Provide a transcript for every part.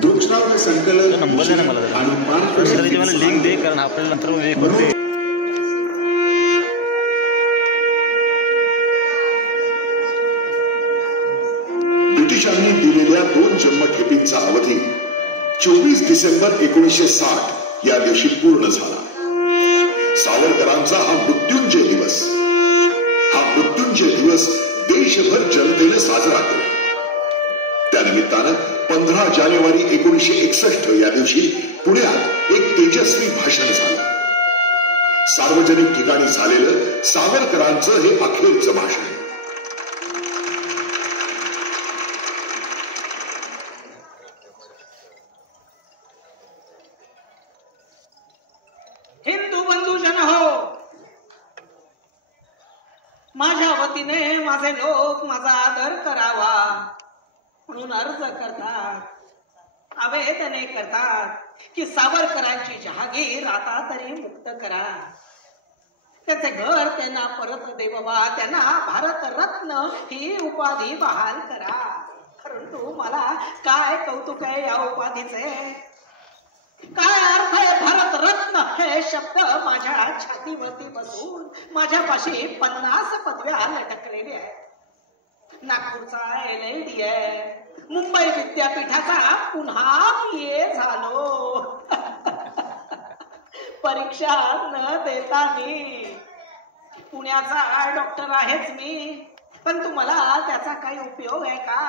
दृक्श्राव्य संकलन नंबर दे ना मला आणि मला लिंक दे, कारण आपल्याला नंतर एक होते. ब्रिटिशांनी दिलेल्या 2 जन्मठेपींचा अवधी 24 डिसेंबर 1960 या दिवशी पूर्ण झाला. सावरकरांचा हा मृत्युंजय दिवस, हा मृत्युंजय दिवस देशभर जनतेने साजरा केला. त्यानिमित्तानं 15 जानेवारी 1961 या दिवशी पुण्यात एक तेजस्वी भाषण झालं. सार्वजनिक ठिकाणी झालेलं सावरकरांचं हे अखेरचं भाषण. हिंदू बंधूजन हो, माझ्या वतीने माझे लोक माझा आदर करावा म्हणून अर्ज करतात, आवेदने करतात की सावरकरांची जहागीर आता तरी मुक्त करा. त्याचे घर त्यांना परत दे बाबा, त्यांना भारतरत्न ही उपाधी बहाल करा. परंतु मला काय कौतुक आहे या उपाधीचे, काय अर्थ आहे भारतरत्न हे शब्द माझ्या छातीवरती बसून माझ्यापाशी 50 पदव्या लटकलेल्या आहेत. नागपूरचा LID आहे, मुंबई विद्यापीठाचा पुन्हा PA झालो. परीक्षा न देता मी पुण्याचा डॉक्टर आहेच मी, पण तुम्हाला त्याचा काही उपयोग आहे का?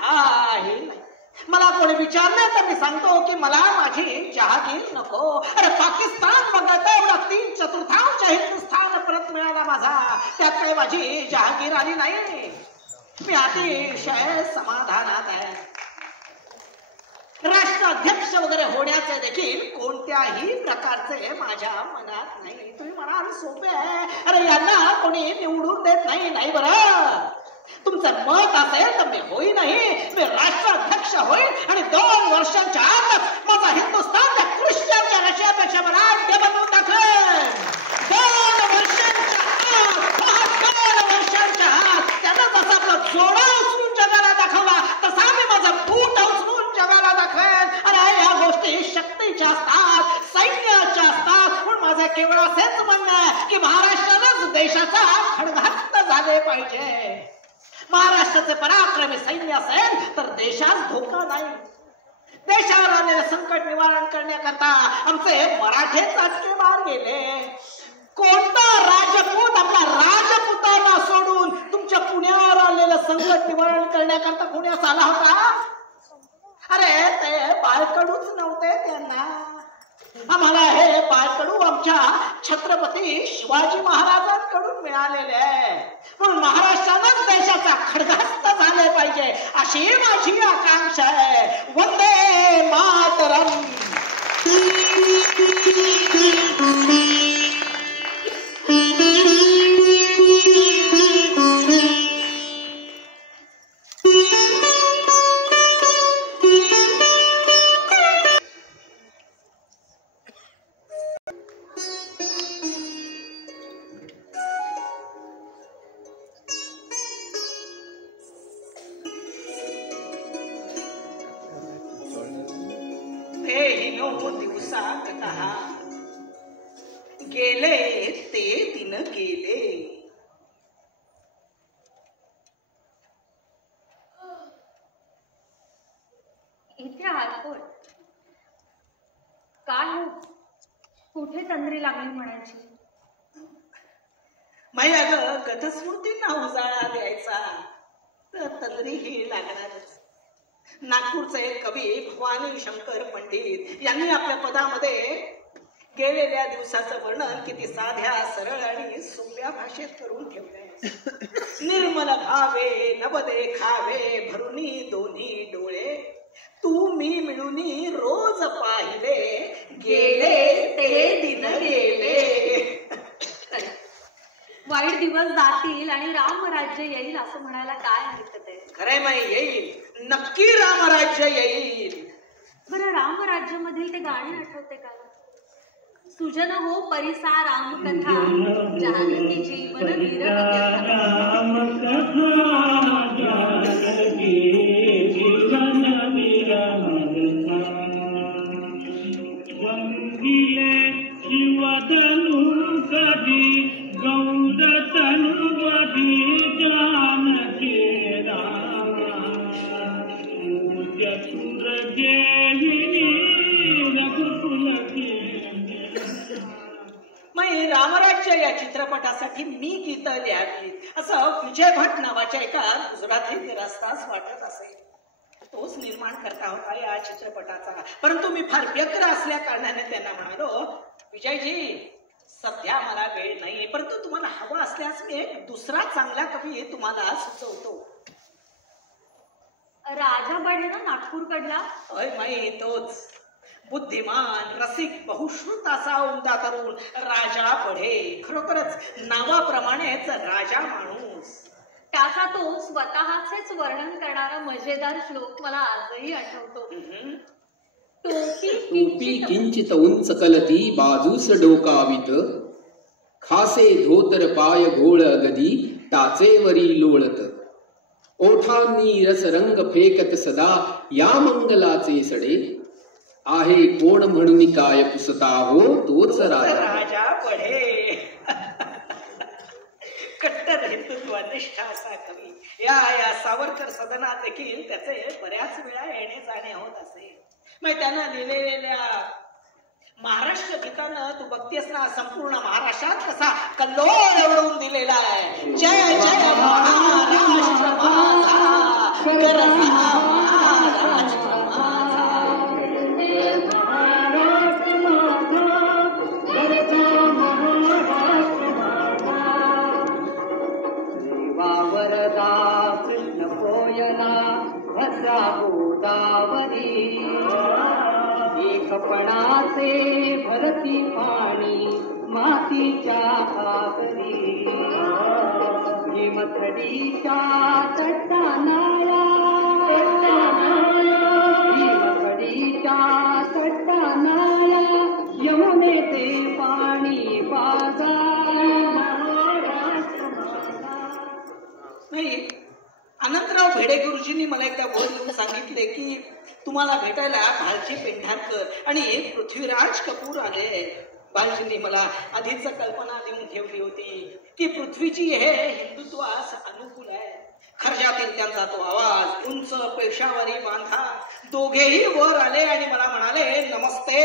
काही नाही. मला कोणी विचारलं तर मी सांगतो की मला माझी जहागीर नको. अरे पाकिस्तान वगळता एवढा 3/4 हिंदुस्थान परत मिळाला माझा, त्यात काही माझी जहागीर आली नाही. मी अतिशय समाधानात आहे. राष्ट्राध्यक्ष वगैरे होण्याचे देखील कोणत्याही प्रकारचे माझ्या मनात नाही. तुम्ही म्हणाल सोपे आहे, अरे यांना कोणी निवडून देत नाही. नाही बरं, तुमचं मत असेल तर मी होई नाही, मी राष्ट्राध्यक्ष होईल आणि 2 वर्षांच्या आत माझा हिंदुस्थान त्या ख्रिश्चनच्या रशियापेक्षा राज्य बनवून टाकेल. 2 वर्षांच्या आत त्यानं जसा आपला जोडा उचलून जगाला दाखवला तसा मी माझा बूट उचलून जगाला दाखवेल. आणि ह्या गोष्टी शक्तीच्या असतात, सैन्याच्या असतात. पण माझं केवळ असेच म्हणणं आहे की महाराष्ट्रानंच देशाचा खडघास्त झाले पाहिजे. महाराष्ट्राचे पराक्रमी सैन्य असेल तर देशास धोका नाही. देशावर आलेले संकट निवारण करण्याकरता आमचे मराठे चाटके मार गेले. कोणता राजपूत आपला राजपुतांना सोडून तुमच्या पुण्यावर आलेलं संकट निवारण करण्याकरता पुण्यास आला होता? अरे ते बाळकडूच नव्हते. त्यांना आम्हाला हे बाळकडू आमच्या छत्रपती शिवाजी महाराजांकडून मिळालेले आहे. म्हणून महाराष्ट्रानंच देशाचा खडगास्त झाले पाहिजे अशी माझी आकांक्षा आहे. वंदे मातरम. गेले ते दिन गेले. इथे आलतो काय हो, कुठे तंद्री लागली म्हणायची. माया ग, गतस्मृतींना उजाळा द्यायचा तर तंद्री ही लागणारच. नागपूरचे कवी भवानी शंकर पंडित यांनी आपल्या पदामध्ये गेलेल्या दिवसाचं वर्णन किती साध्या, सरळ आणि सोप्या भाषेत करून ठेवलंय. निर्मल भावे नव देखावे भरुनी दोन्ही डोळे, तू मी मिळूनी रोज पाहिले, गेले ते दिन गेले. वाईट दिवस जातील आणि रामराज्य येईल असं म्हणायला काय हरकत आहे. खरंय माई, येईल नक्की रामराज्य येईल. बरं, रामराज्य मधील ते गाणे आठवते का? सुजन हो परिसा रामकथा, जानकी जीवन वीर रामराज्य या चित्रपटासाठी मी गीतं लिहावी असं विजय भट नावाच्या एका गुजराती रस्ताच वाटत असे. तोच निर्माण करता होता या चित्रपटाचा. परंतु मी फार व्यग्र असल्या कारणाने त्यांना म्हणालो, विजयजी सध्या मला वेळ नाही, परंतु तुम्हाला हवा असल्यास मी एक दुसरा चांगला कवी तुम्हाला सुचवतो. राजा बढे ना नागपूरकडला? होय माई, तोच. बुद्धिमान रसिक बहुश्रुत असा उमदा तरुण राजा बढे. खरोखरच नावाप्रमाणेच राजा माणूस. त्याचा तो स्वतःचेच वर्णन करणारा मजेदार श्लोक मला आजही आठवतो. टोपी किंचित उंच कलती बाजूस डोकावित, खासे धोतर पाय घोळ गदी टाचेवरी लोळत, ओठांनी रसरंग फेकत सदा या मंगलाचे सडे, आहे कोण म्हणून काय पुसता हो तोच राजा बढे. कट्टर हिंदुत्वनिष्ठ असा कवी या सावरकर सदनात देखील त्याचे बऱ्याच वेळा येणे जाणे होत असे. मग त्यानं लिहिलेल्या महाराष्ट्र गीतानं तू बघतेस ना, संपूर्ण महाराष्ट्रात कसा कल्लोळ एवढून दिलेला आहे. जय जय महाराष्ट्र माझा, गरजा महाराष्ट्र कपणाचे भरती पाणी मातीच्या आकरी, हिमथडीच्या चट्टानाळा, हिमथडीच्या चट्टानाळा, यमुनेचे पाणी पाजा. नाही, अनंतराव भेडे गुरुजींनी मला एकदा वर येऊन सांगितले की तुम्हाला भेटायला भालजी पेंढारकर आणि पृथ्वीराज कपूर आले. भालजींनी मला आधीच कल्पना देऊन ठेवली होती की पृथ्वीची हे हिंदुत्वास अनुकूल आहे. खर्जातील त्यांचा तो आवाज, उंच पेशावरी बांधा, दोघेही वर आले आणि मला म्हणाले नमस्ते.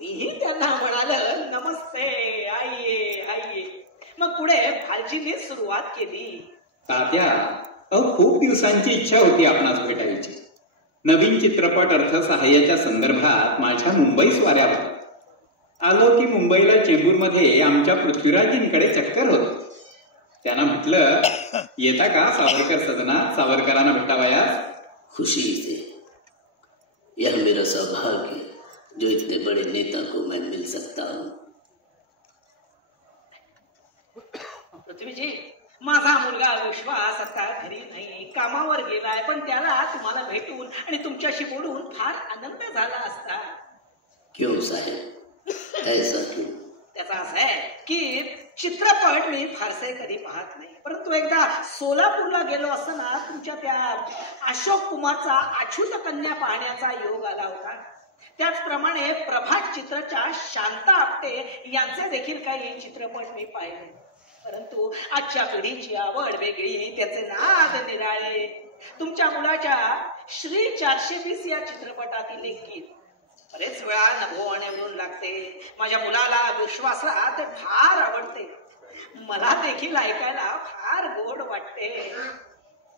मीही त्यांना म्हणाल नमस्ते, आइये आइये. मग पुढे भालजींनी सुरुवात केली. तात्या, खूप दिवसांची इच्छा होती आपणास भेटायची. नवीन चित्रपट अर्थसहाय्याच्या संदर्भात माझ्या मुंबई स्वाऱ्यावर आलो की मुंबईला चेंबूरमध्ये आमच्या पृथ्वीराजींकडे चक्कर होत. त्यांना म्हटलं, येता का सावरकर सदनात सावरकरांना भेटावयास? खुशी से, यह मेरा सौभाग्य जो इतने बड़े नेता को मैं मिल सकता हूँ. पृथ्वीजी, माझा मुलगा विश्वास आता घरी नाही, कामावर गेलाय, पण त्याला तुम्हाला भेटून आणि तुमच्याशी बोलून फार आनंद झाला असता. क्यों साहेब, ऐसा क्यों? त्याचा असं आहे की चित्रपट मी फारसे कधी पाहत नाही, परंतु एकदा सोलापूरला गेलो असताना तुमच्या त्या अशोक कुमारचा अछूत कन्या पाहण्याचा योग आला होता. त्याचप्रमाणे प्रभात चित्रच्या शांता आपटे यांचे देखील काही चित्रपट मी पाहिले. परंतु आजच्या पिढीची आवड वेगळी, त्याचे नाद निराळे. तुमच्या मुलाच्या श्री 420 या चित्रपटातील एक गीत बरेच वेळा नभोवाण्यावरून लागते. माझ्या मुलाला विश्वासला ते फार आवडते. मला देखील ऐकायला फार गोड वाटते.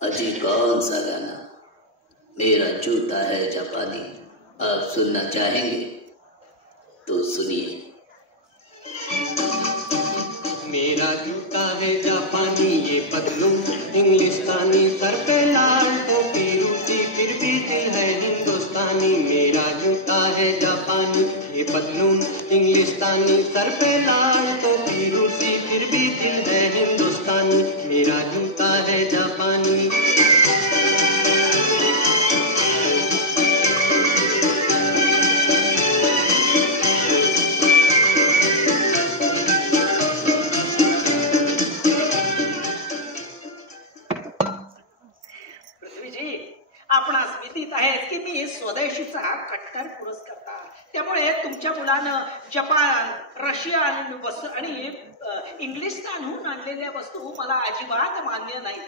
अजी कौन सा गाना? मेरा जूता है जापानी. आप सुनना चाहेंगे तो सुनिए. मेरा जूता है जापानी, ये पतलून इंग्लिस्तानी, सर पे लाल टोपी रूसी, फिर भी दिल है हिंदुस्तानी. मेरा जूता है जापानी, ये पतलून इंग्लिस्तानी, सर पे लाल टोपी रूसी, फिर भी दिल है हिंदुस्तानी. मेरा जूता है जापानी. आपणास विदित आहे की मी स्वदेशीचा कट्टर पुरस्कर्ता. त्यामुळे तुमच्या मुलानं जपान, रशिया आणि इंग्लिशहून आणलेल्या वस्तू मला अजिबात मान्य नाही.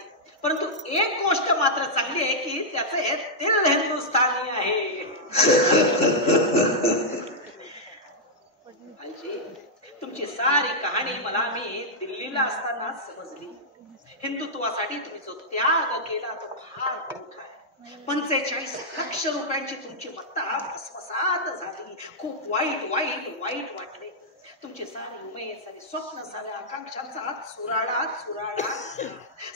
परंतु एक गोष्ट मात्र चांगली आहे की त्याचे दिल हिंदुस्थानी आहे. तुमची सारी कहाणी मला मी दिल्लीला असताना समजली. हिंदुत्वासाठी तुम्ही जो त्याग केला तो फार मोठा आहे. 45 लक्ष रुपयांची तुमची मत्ता भस्मसात झाली. खूप वाईट वाईट वाईट वाटले. तुमचे सारे उमेद सारे स्वप्न साऱ्या आकांक्षांचा चुराडा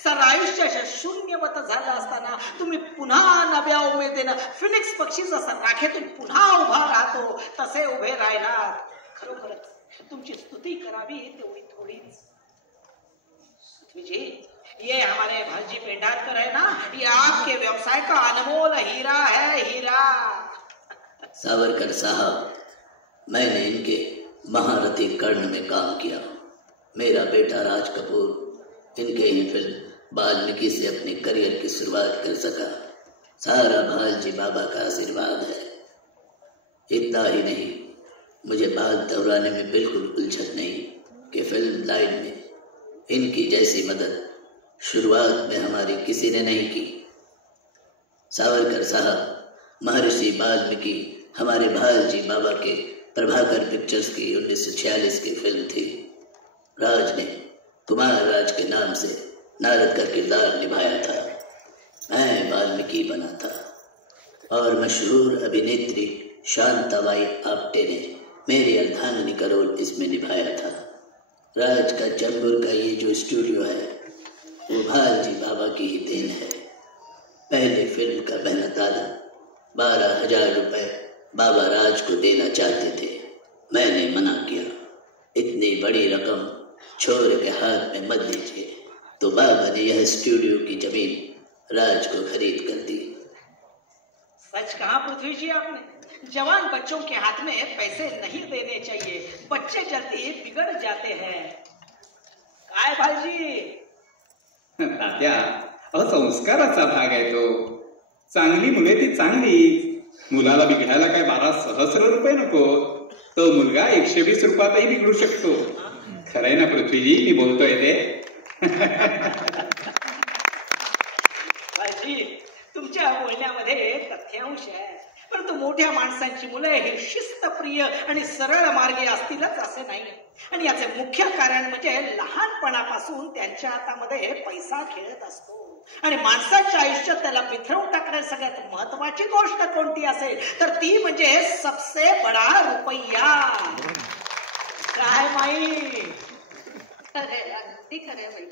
सारं आयुष्याच्या शून्यवत झालं असताना तुम्ही पुन्हा नव्या उमेदीनं फिनिक्स पक्षी जसा राखेतून पुन्हा उभा राहतो तसे उभे राहिलात. खरोखरच तुमची स्तुती करावी तेवढी थोडीच. ये हमारे भाजी पेंडारकर है ना, ये आपके व्यवसाय का अनमोल हीरा है, हीरा. सावरकर साहब, मैंने इनके महारथी कर्ण में काम किया. मेरा बेटा राज कपूर इनके ही फिल्म वाल्मीकि से अपने करियर की शुरुआत कर सका. सारा भालजी बाबा का आशीर्वाद है. इतना ही नहीं, मुझे बात दोहराने में बिल्कुल उलझन नहीं कि फिल्म लाइन में इनकी जैसी मदद शुरुआत में हमारी किसी ने नहीं की. सावरकर साहब, महर्षि वाल्मीकि हमारे भालजी बाबा के प्रभाकर पिक्चर्स की 1946 की फिल्म थी. राज ने कुमार राज के नाम से नारद का किरदार निभाया था. मैं वाल्मीकि बना था और मशहूर अभिनेत्री शांताबाई आप्टे ने मेरी अर्धांगिनी का रोल इसमें निभाया था. राज का चेंबूर का ये जो स्टूडियो है वो भालजी बाबा की ही देन है. पहले फिल्म का मेहनताना 12,000 रुपए बाबा राज को देना चाहते थे. मैंने मना किया. इतनी बड़ी रकम छोरे के हाथ में मत दीजिए. तो बाबा ने यह स्टूडियो की जमीन राज को खरीद कर दी. सच कहा पृथ्वी जी आपने. जवान बच्चों के हाथ में पैसे नहीं देने चाहिए. बच्चे जल्दी बिगड़ जाते हैं. काय भालजी? तात्या, संस्काराचा भाग आहे तो. चांगली मुले ती चांगलीच. मुलाला बिघडायला काय 12,000 रुपये नको. तो मुलगा 120 रुपयातही बिघडू शकतो. खरंय ना पृथ्वीजी, मी बोलतोय ते. भालजी, तुमच्या बोलण्यामध्ये तथ्यांश आहे. परंतु मोठ्या माणसांची मुले ही शिस्तप्रिय आणि सरळ मार्गी असतीलच असे नाही. आणि याचे मुख्य कारण म्हणजे लहानपणापासून त्यांच्या हातामध्ये पैसा खेळत असतो. आणि माणसाच्या आयुष्यात त्याला बिथरवून टाकण्याची सगळ्यात महत्वाची गोष्ट कोणती असेल तर ती म्हणजे सबसे बडा रुपया. काय माई? अगदी खरे बाई.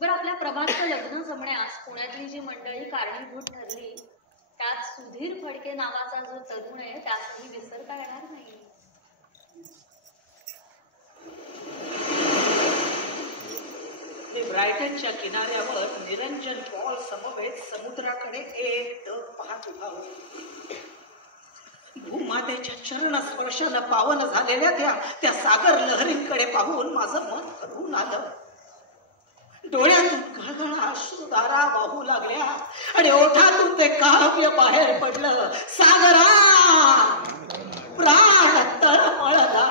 बरं, आपल्या प्रभातचं लग्न जमण्यास पुण्यातली जी मंडळी कारणीभूत ठरली त्यात सुधीर फडके नावाचा जो तरुण आहे त्याचाही विसरता येणार नाही. ब्रायटनच्या किनाऱ्यावर निरंजन पॉल समवेत समुद्राकडे एकटक पाहत उभा होता. भूमातेच्या चरण स्पर्शानं पावन झालेल्या त्या सागर लहरींकडे पाहून माझं मन भरून आलं. डोळ्यातून घळघळ अश्रुधारा वाहू लागल्या आणि ओठातून ते काव्य बाहेर पडलं. सागरा प्राण तळमळला.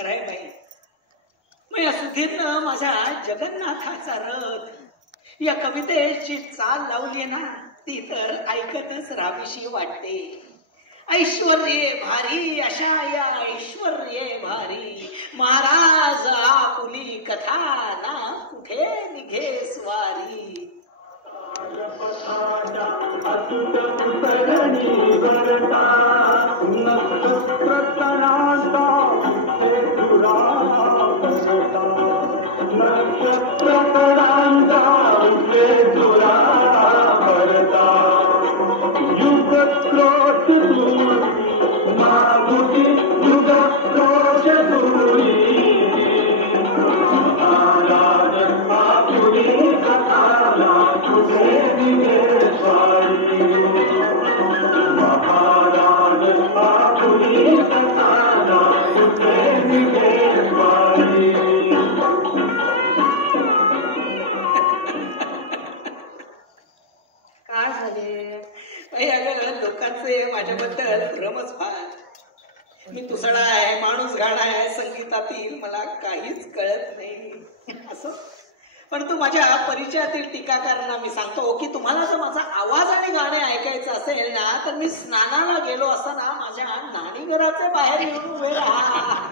खरंय बाई, मग या सुधीरनं माझा जगन्नाथाचा रथ या कवितेची चाल लावली ना, ती तर ऐकतच राहावीशी वाटते. ऐश्वर्ये भारी अशा या ऐश्वर्ये भारी, महाराज आपुली कथा ना कुठे निघे स्वारी. लोकांचे माझ्याबद्दल भ्रमच फार. मी तुसडा आहे, माणूस गाणा आहे, संगीतातील मला काहीच कळत नाही असं. परंतु माझ्या परिचयातील टीकाकारांना मी सांगतो की तुम्हाला जर माझा आवाज आणि गाणे ऐकायचं असेल ना, तर मी स्नानाला गेलो असताना माझ्या न्हाणीघराचे बाहेर येऊन उभे राहा.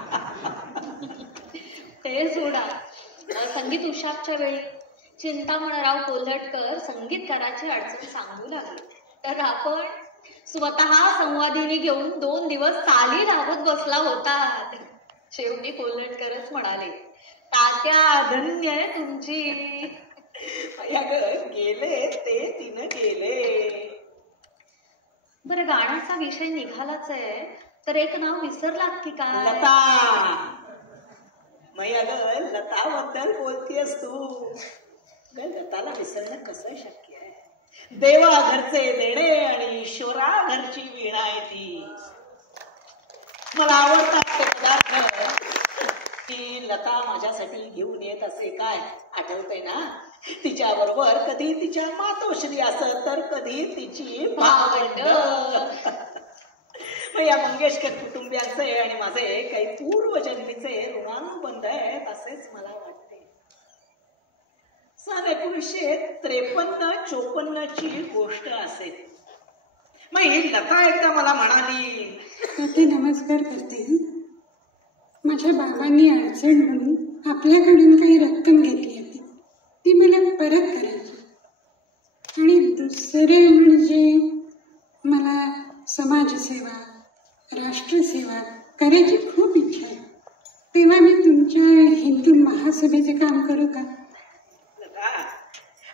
ते सोडा, संगीत उशापच्या वेळी चिंतामणराव कोल्हटकर संगीतकाराची अडचण सांगू लागले, तर आपण स्वतः संवादिनी घेऊन 2 दिवस ताली लावत बसला होता. शेवटी कोल्हटकरच म्हणाले, तात्या धन्य आहे तुमची. गेले ते तिनं गेले. बरं, गाण्याचा विषय निघालाच आहे, तर एक नाव विसरलात की काय? लता. लता बद्दल बोलतेस तू. लताला विसरणं कसं शक्य आहे? देवा घरचे देणे आणि ईश्वरा घरची वीणा आहे ती. मला आवडतात ते पदार्थ की लता माझ्यासाठी घेऊन येत असे. काय आठवतंय ना, तिच्या बरोबर कधी तिच्या मातोश्री असत, तर कधी तिची भावंड. या मंगेशकर कुटुंबियांचे आणि माझे काही पूर्वजन्मीचे ऋणानुबंध आहेत असेच मला वाटते. सन 1953-54 ची गोष्ट असेल. मग ही लता एकदा मला म्हणाली, ते नमस्कार करते. माझ्या बाबांनी अडचण म्हणून आपल्याकडून काही रक्कम घेतली होती, ती मला परत करायची. आणि दुसरे म्हणजे मला समाजसेवा, राष्ट्रसेवा करायची खूप इच्छा आहे. तेव्हा मी तुमच्या हिंदू महासभेचे काम करू का?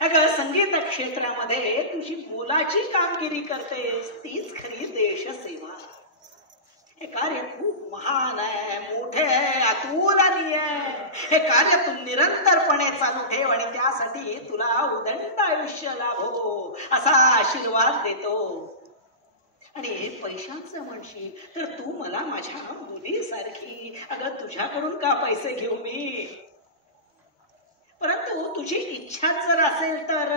अगं, संगीत क्षेत्रामध्ये तुझी मोलाची कामगिरी करतेस, तीच खरी देशसेवा. हे कार्य खूप महान आहे, मोठे आहे, अतुलनीय आहे. हे कार्य तू निरंतरपणे चालू ठेव आणि त्यासाठी तुला उदंड आयुष्य लाभो असा आशीर्वाद देतो. आणि पैशांचं म्हणशील तर तू मला माझ्या मुलीसारखी. अगं, तुझ्याकडून का पैसे घेऊ मी? परंतु तुझी इच्छा जर असेल तर.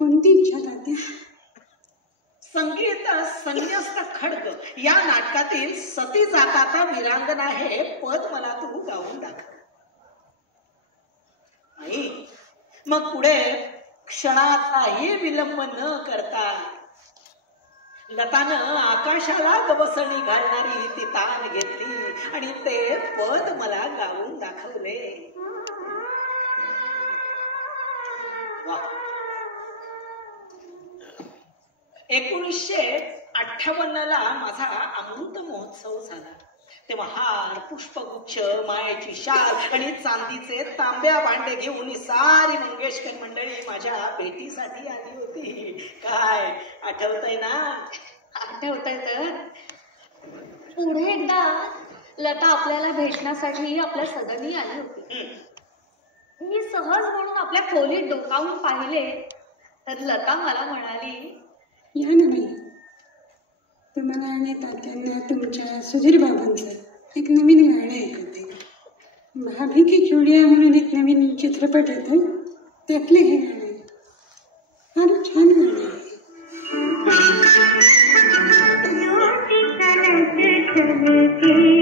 कोणती इच्छा तात्या? संगीत संन्यस्त खड्ग या नाटकातील सती जाता वीरांगना हे पद मला तू गाऊन दाखव. आई, मग पुढे क्षणाचाही विलंब न करता लतानं आकाशाला गवसणी घालणारी ती तान घेतली आणि ते पद मला गाऊन दाखवले. 1958ला माझा अमृत महोत्सव झाला. तेव्हा हार, पुष्पगुच्छ, मायेची शाल आणि चांदीचे तांब्या भांडे घेऊन सारी मंगेशकर मंडळी माझ्या भेटीसाठी आली होती. काय आठवतंय ना? आठवतंय तर. पुढे एकदा लता आपल्याला भेटण्यासाठी आपल्या सदनी आली होती. मी सहज म्हणून आपल्या खोलीत डोकावून पाहिले तर लता मला म्हणाली, या ना बाई, तुम्हाला आणि तात्यांना तुमच्या सुधीर बाबांचं एक नवीन गाणं ऐकवते. भाभी की चुडिया म्हणून एक नवीन चित्रपट येतो, त्यातले हे गाणं फार छान गाणं आहे. चले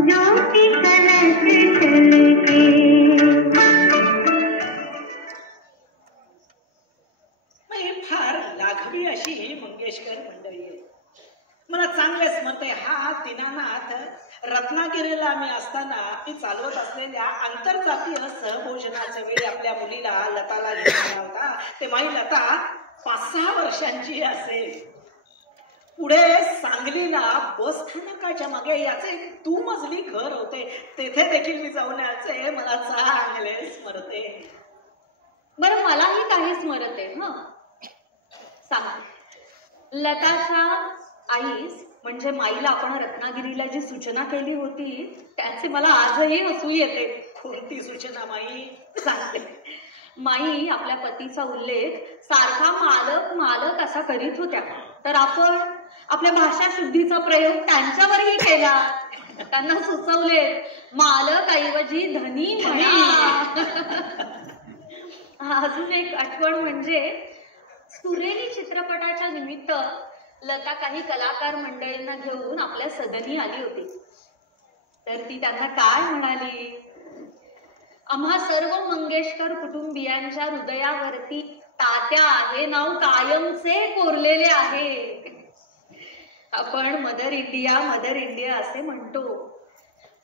ज्योति कलश चलके। फार लाघवी अशी मंगेशकर मंडळी आहे. मला चांगले स्मरते हा दीनानाथ रत्नागिरीला मी असताना मी चालवत असलेल्या आंतरजातीय सहभोजनाच्या वेळी आपल्या मुलीला लताला घेतला होता. तेव्हा ही लता 5-6 वर्षांची असेल. पुढे सांगलीला बस स्थानकाच्या मागे याचे 2 मजली घर होते. तेथे देखील मी जाऊन याचे मला चांगले स्मरते. बरं मलाही काही स्मरते. सांग, लताच्या आईस म्हणजे माईला आपण रत्नागिरीला जी सूचना केली होती त्याचे मला आजही हसू येते. कोणती सूचना माई? सांगते. माई आपल्या पतीचा उल्लेख सारखा मालक मालक असा करीत होत्या, तर आपण आपल्या भाषा शुद्धीचा प्रयोग त्यांच्यावरही केला. त्यांना सुचवले मालक ऐवजी धनी म्हणा. अजून एक आठवण म्हणजे सुरेली चित्रपटाच्या निमित्त लता काही कलाकार मंडळींना घेऊन आपल्या सदनी आली होती. तर ती त्यांना काय म्हणाली, आम्हा सर्व मंगेशकर कुटुंबियांच्या हृदयावरती तात्या हे नाव कायमचे कोरलेले आहे. आपण मदर इंडिया असे म्हणतो,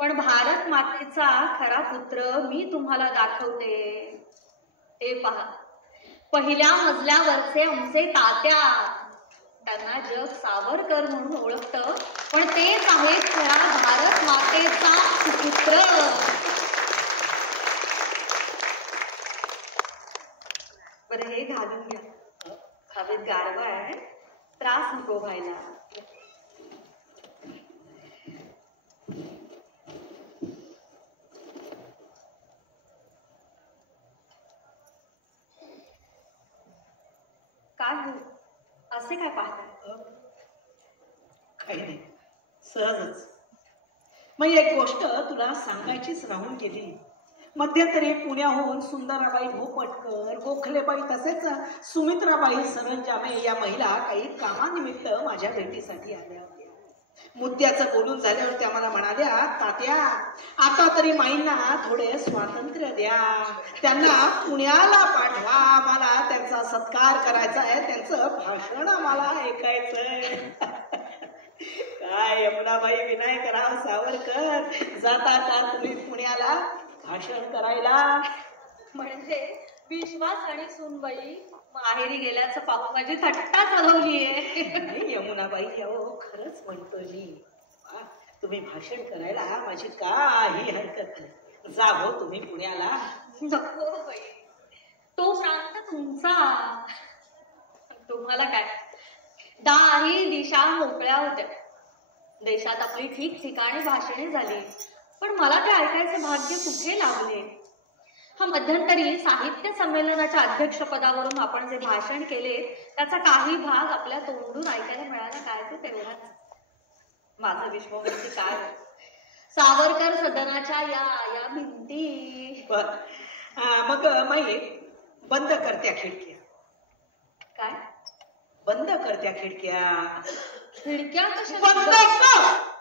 पण भारत मातेचा खरा पुत्र मी तुम्हाला दाखवते. ते पहा, पहिल्या मजल्यावरचे आमचे तात्या. त्यांना जग सावरकर म्हणून ओळखतं, पण तेच आहेत खरा भारत मातेचा सुपुत्र. बरं हे घालून घ्या, हवेत गारवा आहे, त्रास नको व्हायला. काय हो असे काय पाहताय? काही नाही, सहजच. मग एक गोष्ट तुला सांगायचीच राहून गेली. मध्यंतरी पुण्याहून सुंदराबाई भोपटकर, गोखलेबाई तसेच सुमित्राबाई सरंजामे या महिला काही कामानिमित्त माझ्या भेटीसाठी आल्या होत्या. मुद्द्याचं बोलून झाल्यावर त्या मला म्हणाल्या, तात्या आता तरी माईंना थोडे स्वातंत्र्य द्या, त्यांना पुण्याला पाठवा, मला त्यांचा सत्कार करायचा आहे, त्यांचं भाषण आम्हाला ऐकायचंय. काय यमुनाबाई विनायकराव सावरकर, जाता का तुम्ही पुण्याला भाषण करायला? म्हणजे विश्वास आणि सुनबाई माहेरी गेल्याचं पाहून माझी थट्टा चालवलीये. यमुनाबाई अहो खरंच म्हणतो मी, तुम्ही भाषण करायला माझी काही हरकत नाही. जा हो तुम्ही पुण्याला. नको बाई, तो प्रांत तुमचा. तुम्हाला काय, 10 दिशा मोकळ्या होत्या. देशात आपली ठिकठिकाणी भाषणे झाली, पण मला ते ऐकायचे भाग्य कुठे लाभले. हा मध्यंतरी साहित्य संमेलनाच्या अध्यक्षपदावरून आपण जे भाषण केले त्याचा काही भाग आपल्या तोंडून ऐकायला मिळाला काय तो तेवढाच. माझं विश्वमूर्ती काय, सावरकर सदनाच्या या भिंती. मग माई बंद करत्या खिडक्या. काय बंद करत्या खिडक्या? खिडक्या कशा बंद कर.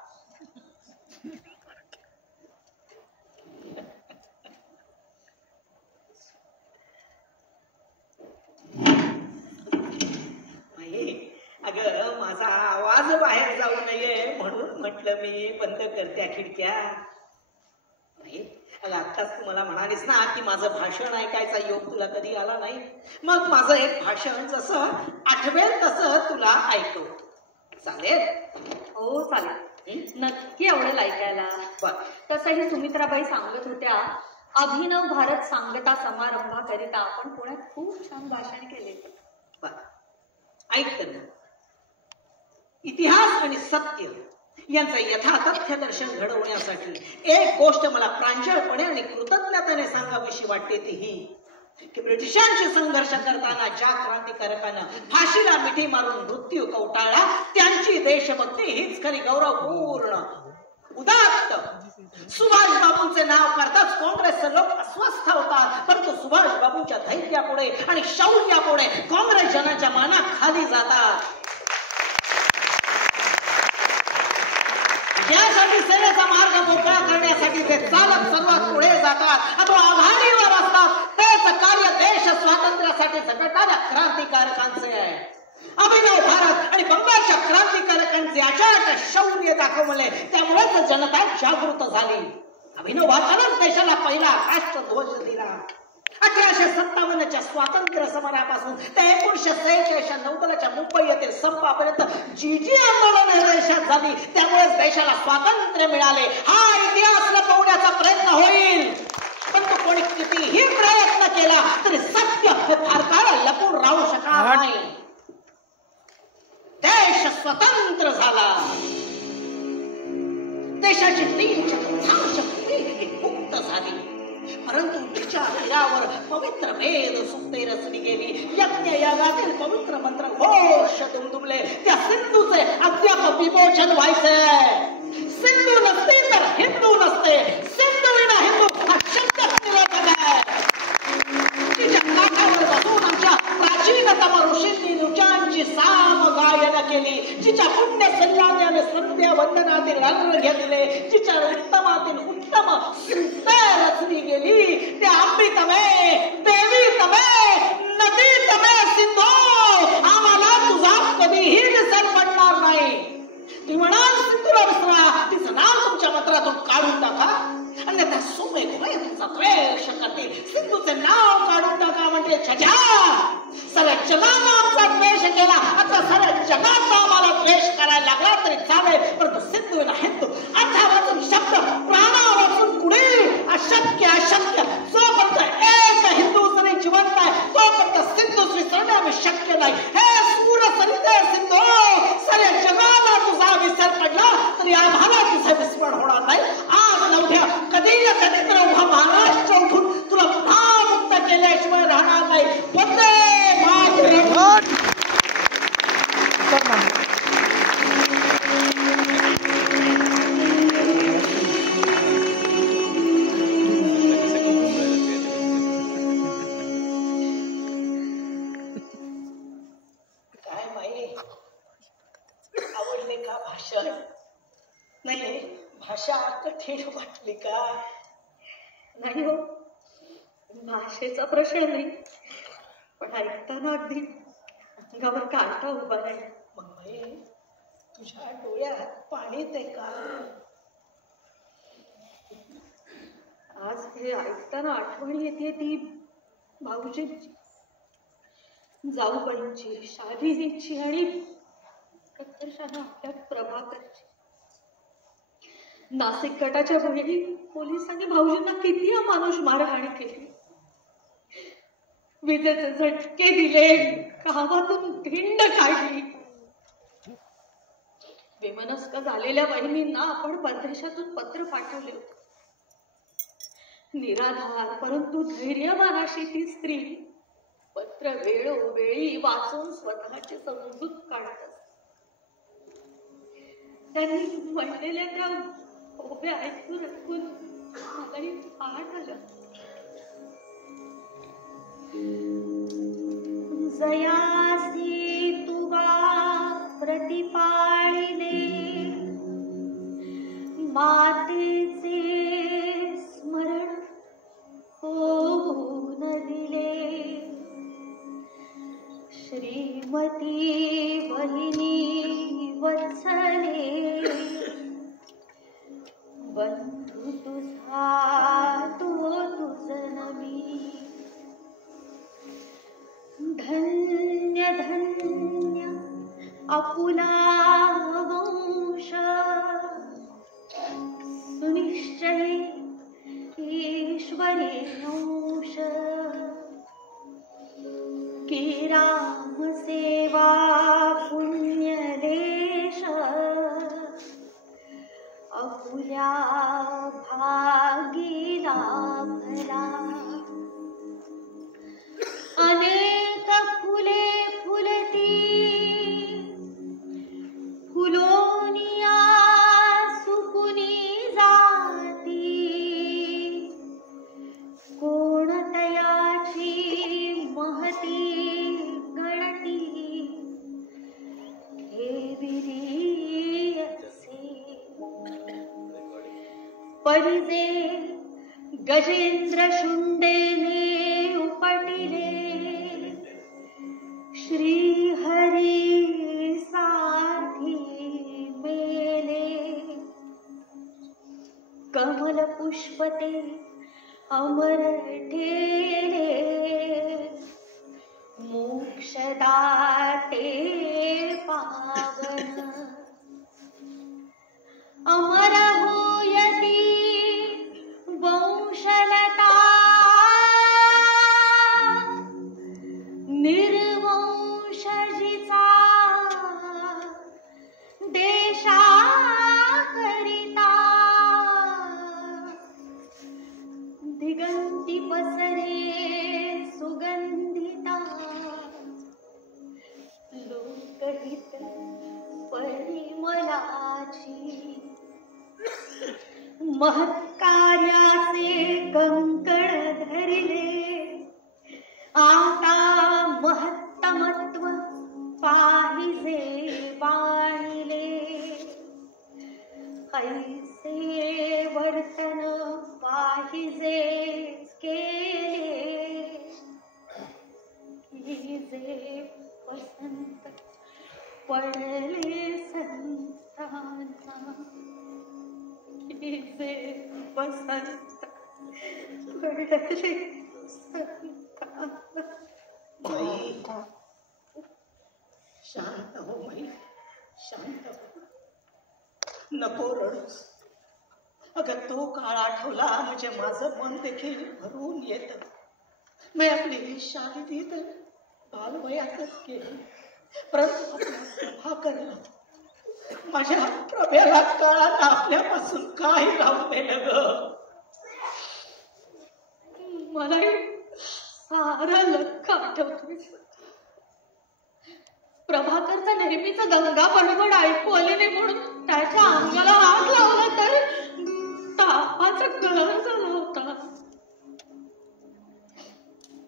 अगं माझा आवाज बाहेर जाऊ नये म्हणून म्हटलं मी बंद करत्या खिडक्या. अगं आत्ताच तू मला म्हणालीस ना की माझं भाषण ऐकायचा योग तुला कधी आला नाही. मग माझं एक भाषण जसं आठवेल तसं तुला ऐकवतो. चालेल? हो चालेल, नक्की आवडेल ऐकायला. तसंही सुमित्राबाई सांगत होत्या, अभिनव भारत सांगता समारंभाकरिता आपण पुण्यात खूप छान भाषण केले. ऐक तर, इतिहास आणि सत्य यांचं यथातथ्य दर्शन घडवण्यासाठी एक गोष्ट मला प्रांजळपणे आणि कृतज्ञतेने सांगावीशी वाटते, ती ही की ब्रिटिशांशी संघर्ष करताना ज्या क्रांतिकारकानं फाशीला मिठी मारून मृत्यू कवटाळला, त्यांची देशभक्ती हीच खरी गौरवपूर्ण उदात्त. सुभाष बाबूंचे नाव करताच काँग्रेसचे लोक अस्वस्थ होतात, परंतु सुभाष बाबूंच्या धैर्यापुढे आणि शौर्यापुढे काँग्रेस जनाच्या माना खाली जातात. यासाठी सेनेचा मार्ग मोकळा करण्यासाठी ते चालक सर्वात पुढे जातात अथवा आघाडीवर असतात. तेच कार्य देश स्वातंत्र्यासाठी झगडणाऱ्या क्रांतिकारकांचे आहे. अभिनव भारत आणि बंगालच्या क्रांतिकारकांचे अचाट शौर्य दाखवले, त्यामुळेच जनता जागृत झाली. अभिनव भारतानंच देशाला पहिला राष्ट्रध्वज दिला. 1857च्या स्वातंत्र्य समरापासून ते 1946च्या नौदलाच्या मुंबई येथील संपापर्यंत जी जी आंदोलन देशात झाली, त्यामुळेच देशाला स्वातंत्र्य मिळाले. हा इतिहास लपवण्याचा प्रयत्न होईल, परंतु कोणी कितीही प्रयत्न केला तरी सत्य हे फार काळ लपून राहू शकणार नाही. देश स्वतंत्र झाला. देशाची 3/4 पिढी मुक्त झाली. परंतु तिच्या तीरावर पवित्र वेद सुक्ते रचली गेली. यज्ञ यागातील पवित्र मंत्र घोष दुमदुमले. त्या सिंधूचे अद्याप विमोचन व्हायचे. सिंधू नसते तर हिंदू नसते. सिंधू विना हिंदू हा शब्दच निरर्थक आहे. तिच्या काठावर बसून आमच्या प्राचीनतम ऋषींनी ऋचांची साम गायन केली. जिच्या पुण्य सल्लाने संध्या वंदनातील अर्घ्य दिले. जिच्या उत्तमातील उत्तम सुक्ते रचली गेली. त्या अमृतमे देवी तमे नदी तमे सिंधू, आम्हाला तुझा कधीही विसर पडणार नाही. ती म्हणाल सिंधूला विसरा, तिचं नाव तुमच्या मंत्रातून काढून टाका, अन्यथा सोमे घुमे तुमचा द्वेष करतील. सिंधूचे नाव काढून टाका म्हणजे छजा. साऱ्या जगानं आमचा द्वेष केला, आता साऱ्या जगाचा आम्हाला द्वेष करायला लागला तरी चालेल, परंतु सिंधू ना हिंदू अर्थावाचून शब्द प्राणावाचून कुणी अशक्य अशक्य. जोपर्यंत एक हिंदू जरी जिवंत आहे तोपर्यंत सिंधू विसरणे शक्य नाही. हे सूर सरिते सिंधू, साऱ्या जगाला तुझा विसर पडला तरी आम्हाला तुझं विस्मरण होणार नाही. आज नवध्या कधी ना कधी तर उभा महाराष्ट्र उठून तुला पुन्हा मुक्त केल्याशिवाय राहणार नाही. वंदे मातरम. काय माई, आवडले का भाषण? नाही, भाषा कठीण वाटली का? नाही हो, भाषेचा प्रश्न नाही, पण ऐकताना अगदी अंगावर काटा उभा राहिला. मग बाई, तुझ्या डोळ्यात पाणी ते का? आज हे ऐकताना आठवण येते ती भाऊजींची, जाऊबाईंची, शालिनीची आणि प्रत्यक्षानं आपल्या प्रभाकरची. नाशिक गटाच्या वेळी पोलिसांनी भाऊजींना किती अमानुष मारहाण केली. विजेचे झटके दिले, गावातून धिंड काढली. बेमनस्क झालेल्या बहिणींना आपण परदेशातून पत्र पाठवले होते. निराधार परंतु धैर्यवान अशी ती स्त्री पत्र वेळोवेळी वाचून स्वतःची समजूत काढत असते. त्यांनी म्हणलेल्या त्या ओव्या ऐकून ऐकून मलाही आठ आलं. जयासी तुगा प्रतिपाळिले, मातेचे स्मरण होऊन दिले. श्रीमती बहिणी वत्सले, बंधू तुझा तो तुझनवी. धन्य धन्य आपुला वंश, सुनिश्चय ईश्वरी अंश. की राम सेवा पुण्यदेश, अपुल्या भागीला भला. अनेक फुले फुलती, फुलोनिया सुकुनी जाती. कोणतयाची महती गणती, हे विरी असे. परिजे गजेंद्र शुंडेने उपटिले श्री हरी साधी मेले कमल पुष्पते अमर ठेले मोक्षदाते पावन अमर होयती वंशलता निर्वंशजिचा देशा करिता दिगंती पसरे सुगंधिता लोकहित परिमलाची महत्कार्याचे कंकण धरिले आता महत्तमत्व पाहिजे वाणिले ऐसे वर्तन पाहिजे केले की जे वसंत पडले संतांना की जे वसंत पडले संतांना. शांत हो बाई, शांत हो, नको रडूस. अगं तो काळ आठवला म्हणजे माझं मन देखील भरून येत. मी आपली शादी तर बालवयातच केली, परंतु हा करला माझ्या प्रभेला काळात आपल्यापासून काही राहून गेलं ग. मलाही सारा लख आठवतोय. प्रभाकरचा नेहमीचा गंगा बडबड ऐकू आले नाही म्हणून त्याच्या अंगाला हात लावला तर तापाचा कलर झाला होता.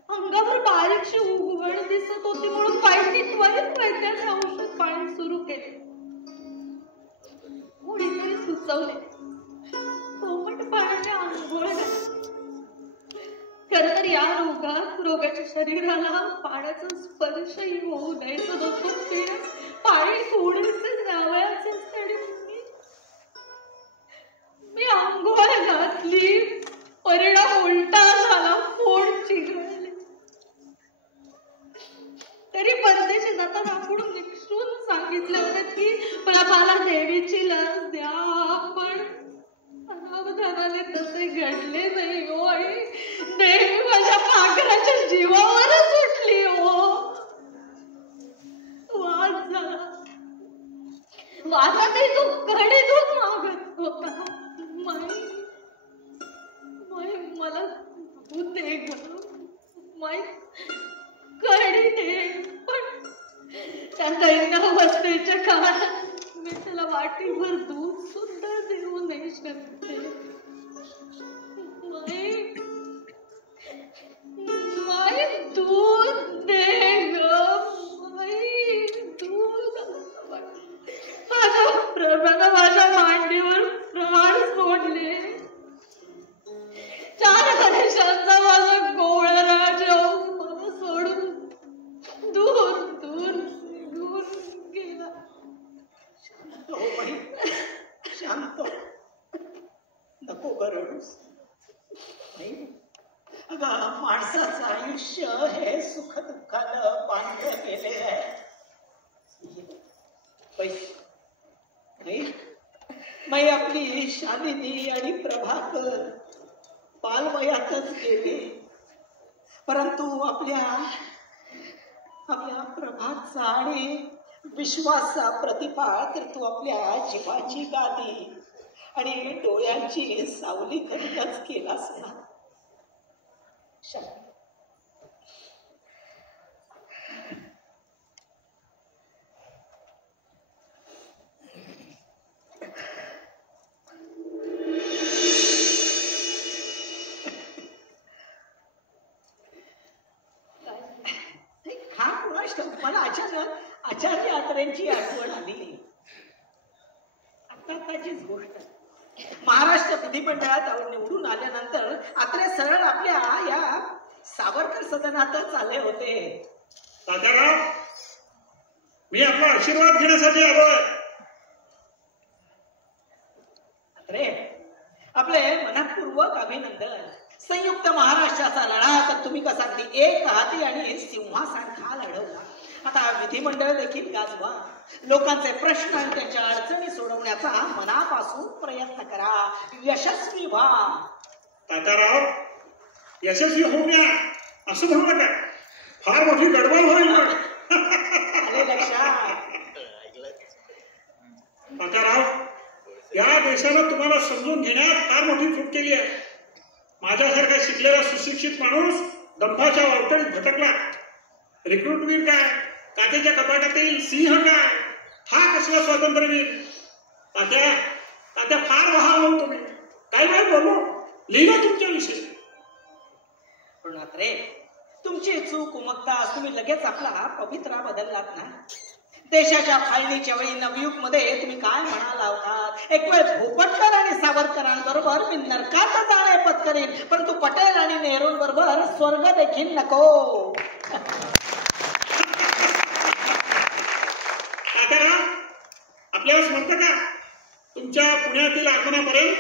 अंगावर बारीकशी उघड दिसत होती म्हणून बाईंनी त्वरित वैद्याचे औषध पाणी सुरू केले. कोणीतरी सुचवले कोमट पाण्याने आंघोळ घाला. खर तर या रोगाच्या शरीराला पाण्याचा स्पर्शही होऊ द्यायचा नसतो. पाणी थोडेसे जावयाचे आणि मी आंघोळ घातली. परिणाम उलटा झाला, पोट चिघळले. तरी परदेशी जाताना आपण निक्षून सांगितलं होतं की प्रभाला देवीची लस द्या, पण अनावधानाने तसे घडले नाही हो. आई देवी माझ्या पाखराच्या जीवावरच उठली हो. वाद झाला. वादातही तो कडे दूध मागत होता. मला दूध दे ग, कडी दे. पण त्या दैनावस्थेच्या काळात मी त्याला वाटीभर दूध सुद्धा देऊ नाही शकते. दूध दे ग, दूध. माझ्या प्रभानं माझ्या मांडीवर प्राण सोडले. 4 वर्षांचा माझा गोळा राजा मला सोडून दूर दूर दूर गेला. शांत, नको गरडूस. अगं माणसाचं आयुष्य हे सुख दुःखानं बांधलं गेले आहे. मी आपली शालिनी आणि प्रभाकर बालवयातच गेले, परंतु आपल्या प्रभाचा आणि विश्वासा प्रतिभा तर तू आपल्या जीवाची गादी आणि डोळ्यांची सावली करूनच केलास ना. मला अचानक आचार्य आत्रेंची आठवण आली. आताचीच गोष्ट. महाराष्ट्र विधिमंडळात निवडून आल्यानंतर आत्रे सरळ आपल्या या सावरकर सदनातच आले होते. तात्याराव, मी आपला आशीर्वाद घेण्यासाठी आलोय. अरे, आपले मनपूर्वक अभिनंदन. संयुक्त महाराष्ट्राचा लढा तर तुम्ही कसा अगदी एक हाती आणि सिंहासारखा लढवला. आता विधिमंडळ देखील गाजवा. लोकांचे प्रश्न आणि त्यांच्या अडचणी सोडवण्याचा मनापासून प्रयत्न करा. यशस्वी व्हा. तात्याराव, यशस्वी होऊया असं म्हणू नका. फार मोठी गडबड होईल. आले लक्षात. तात्याराव, या देशानं तुम्हाला समजून घेण्यात फार मोठी चूक केली आहे. माझ्यासारखा शिकलेला सुशिक्षित माणूस दंभाच्या वावटळीत भटकला. रिक्रुटवीर काय, काचेच्या कपाटातील सिंह काय, हा कसला स्वातंत्र्यवीर. तात्या फार बहाल होऊ तुम्ही. काही नाही बोलू, लिहिलं तुमच्याविषयी. पण रे, तुमची चूक उमगताच तुम्ही लगेच आपला पवित्रा बदललात ना. देशाच्या फाळणीच्या वेळी नवयुग मध्ये तुम्ही काय म्हणाला होतात? एक वेळ भोपटकर आणि सावरकरांबरोबर मी नरकात जाणे पत्करीन, परंतु पटेल आणि नेहरूंबरोबर स्वर्ग देखील नको. आपल्याला म्हणतं का तुमच्या पुण्यातील आगमनापर्यंत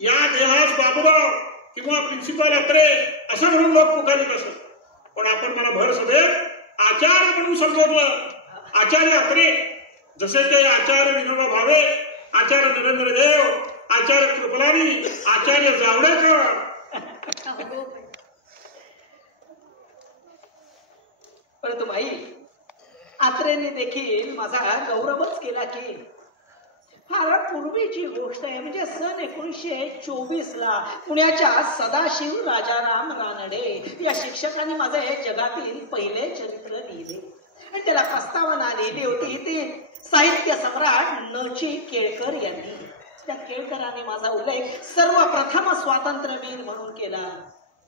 या देहास बाबूराव किंवा प्रिन्सिपल अत्रे असं म्हणून लोक पुकारित असत. पण आपण मला भर सभेत आचार्य म्हणून संबोधलं. आचार्य अत्रे, जसे ते आचार्य विनोबा भावे, आचार्य नरेंद्र देव, आचार्य कृपलानी, आचार्य जावडेकर. परंतु बाई, आत्रेंनी देखील माझा गौरवच केला की. फार पूर्वीची गोष्ट आहे, म्हणजे सन 1924 पुण्याच्या सदाशिव राजाराम रानडे या शिक्षकांनी माझे जगातील पहिले चरित्र लिहिले आणि त्याला प्रस्तावना लिहिली होती ती साहित्य सम्राट न.ची केळकर यांनी. त्या केळकरांनी माझा उल्लेख सर्वप्रथम स्वातंत्र्यवीर म्हणून केला.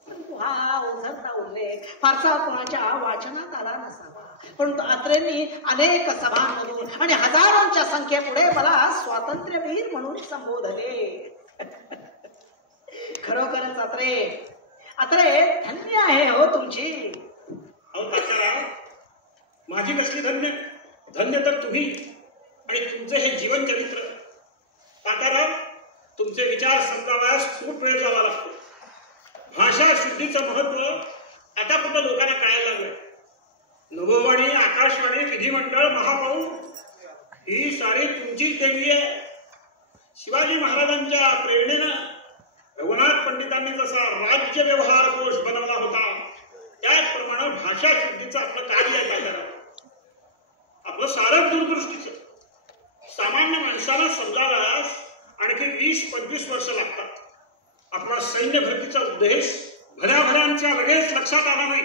परंतु हा ओझरता उल्लेख फारसा कोणाच्या वाचनात आला नसावा. परंतु आत्रेंनी अनेक सभांमधून आणि हजारोंच्या संख्येपुढे मला स्वातंत्र्यवीर म्हणून संबोधले. खरोखरच आत्रे धन्य आहे हो तुमची. माझी कसली धन्य? धन्य तर तुम्ही आणि तुमचे हे जीवन चरित्र. तात्याराव, तुमचे विचार समजावयास खूप वेळ जावा लागतो. भाषा शुद्धीचं महत्व आता कुठं लोकांना कळायला लागलं. नभोवाणी, आकाशवाणी, विधिमंडळ, महापौर ही सारी तुमचीच देणगी आहे. शिवाजी महाराजांच्या प्रेरणेनं रघुनाथ पंडितांनी जसा राज्य व्यवहार कोश बनवला होता, त्याचप्रमाणे भाषा शुद्धीचं आपलं कार्य आहे. आपलं सारं दूरदृष्टीचं. सामान्य माणसाला समजावयास आणखी 20-25 वर्ष लागतात. आपला सैन्य भरतीचा उद्देश भल्याभल्यांच्या लगेच लक्षात आला नाही.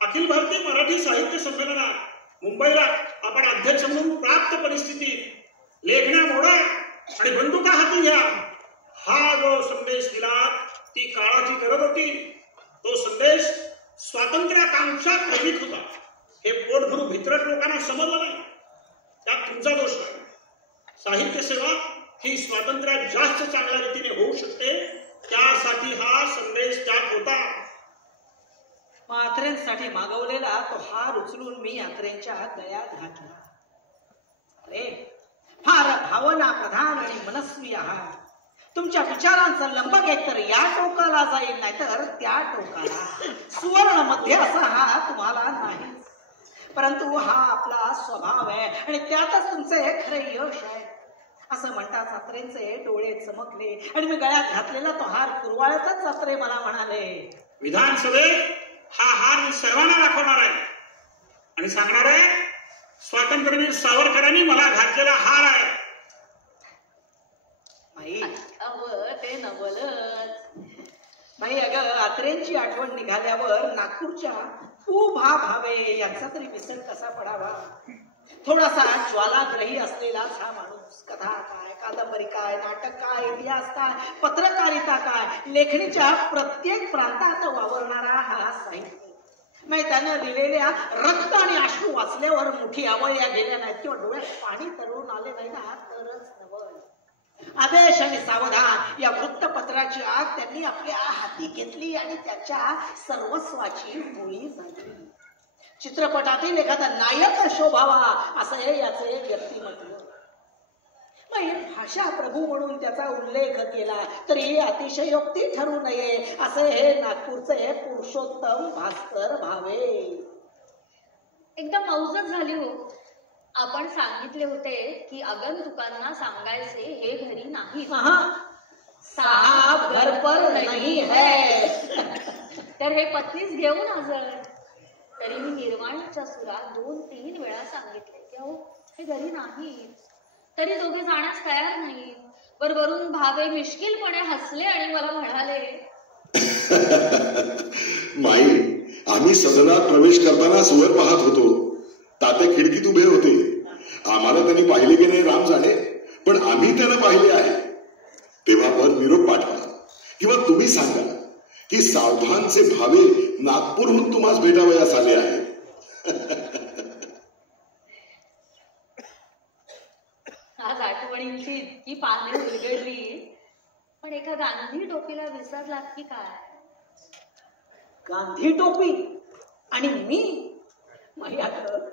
अखिल भारतीय मराठी साहित्य संमेलनात मुंबईला आपण अध्यक्ष म्हणून प्राप्त परिस्थितीत लेखण्या मोडा आणि बंदुका हाती घ्या हा जो संदेश दिला, ती काळाची गरज होती. तो संदेश स्वातंत्र्याकांक्षा प्रेरित होता. हे पोटभरू भित्रट लोकांना समजलं नाही. त्यात तुमचा दोष नाही. साहित्य सेवा ही स्वातंत्र्यात जास्त चांगल्या रीतीने होऊ शकते, त्यासाठी हा संदेश त्यात होता. आत्रेंसाठी मागवलेला तो हार उचलून मी आत्रेंच्या गळ्यात घातला. अरे, फार भावना प्रधान आणि मनस्वी आहात. तुमच्या विचारांचं लंबक एकतर या टोकाला जाईल, नाहीतर त्या टोकाला. सुवर्ण मध्ये असा हा तुम्हाला नाही, परंतु हा आपला स्वभाव आहे आणि त्यातच तुमचे खरे यश आहे. असं म्हणताच आत्रेंचे डोळे चमकले आणि मी गळ्यात घातलेला तो हार कुरवाळतच आत्रे मला म्हणाले, विधानसभेत हा हार मी सर्वांना दाखवणार आहे आणि सांगणार आहे, स्वातंत्र्यवीर सावरकरांनी मला घातलेला हार आहे. ते नवलच बाई. अगं, आत्रेंची आठवण निघाल्यावर नागपूरच्या उभा भावे यांचा तरी विसर कसा पडावा. थोडासा ज्वालाग्रही असलेलाच हा माणूस. कथा काय, कादंबरी काय, नाटक काय, इतिहास काय, पत्रकारिता काय, लेखणीच्या प्रत्येक प्रांतात वावरणारा हा साहित्य. मग त्यानं लिहिलेल्या रक्त आणि अश्रू वाचल्यावर मुठी आवळल्या गेल्या नाहीत किंवा डोळ्यात पाणी तरुण आले नाही ना, तरच नवल. आदेश आणि सावधान या वृत्तपत्राची आग त्यांनी आपल्या हाती घेतली आणि त्याच्या सर्वस्वाची होळी झाली. चित्रपटातील एखादा नायक शोभावा असं हे याचे व्यक्तिमत्व. भाषा प्रभू म्हणून त्याचा उल्लेख केला तरी अतिशयोक्ती ठरू नये असे हे नागपूरचे पुरुषोत्तम भास्कर भावे. एकदम मौजच झाली हो. आपण सांगितले होते की आगंतुकांना सांगायचे हे घरी नाही. साहब घर पर नहीं है. तर हे पत्नीच घेऊन हजर. तरी मी निर्वाणीच्या सुरात 2-3 वेळा सांगितले की अहो हे घरी नाही. तरी दोघे जाण्यास तयार नाही. वरून भावे मिश्किलपणे हसले आणि मला म्हणाले, माई, आम्ही सदनात प्रवेश करताना वर पाहत होतो. तात्या खिडकीत उभे होते. आम्हाला त्यांनी पाहिले की नाही राम जाणे, पण आम्ही त्यांना पाहिले आहे. तेव्हा वर निरोप पाठवा किंवा तुम्ही सांगा की सावधानचे भावे नागपूरहून तुम्हाला भेटावयास आले आहेत. आज आठवणींची इतकी पाने उलगडली, पण एका गांधी टोपीला विसरलात की काय? गांधी टोपी आणि मी?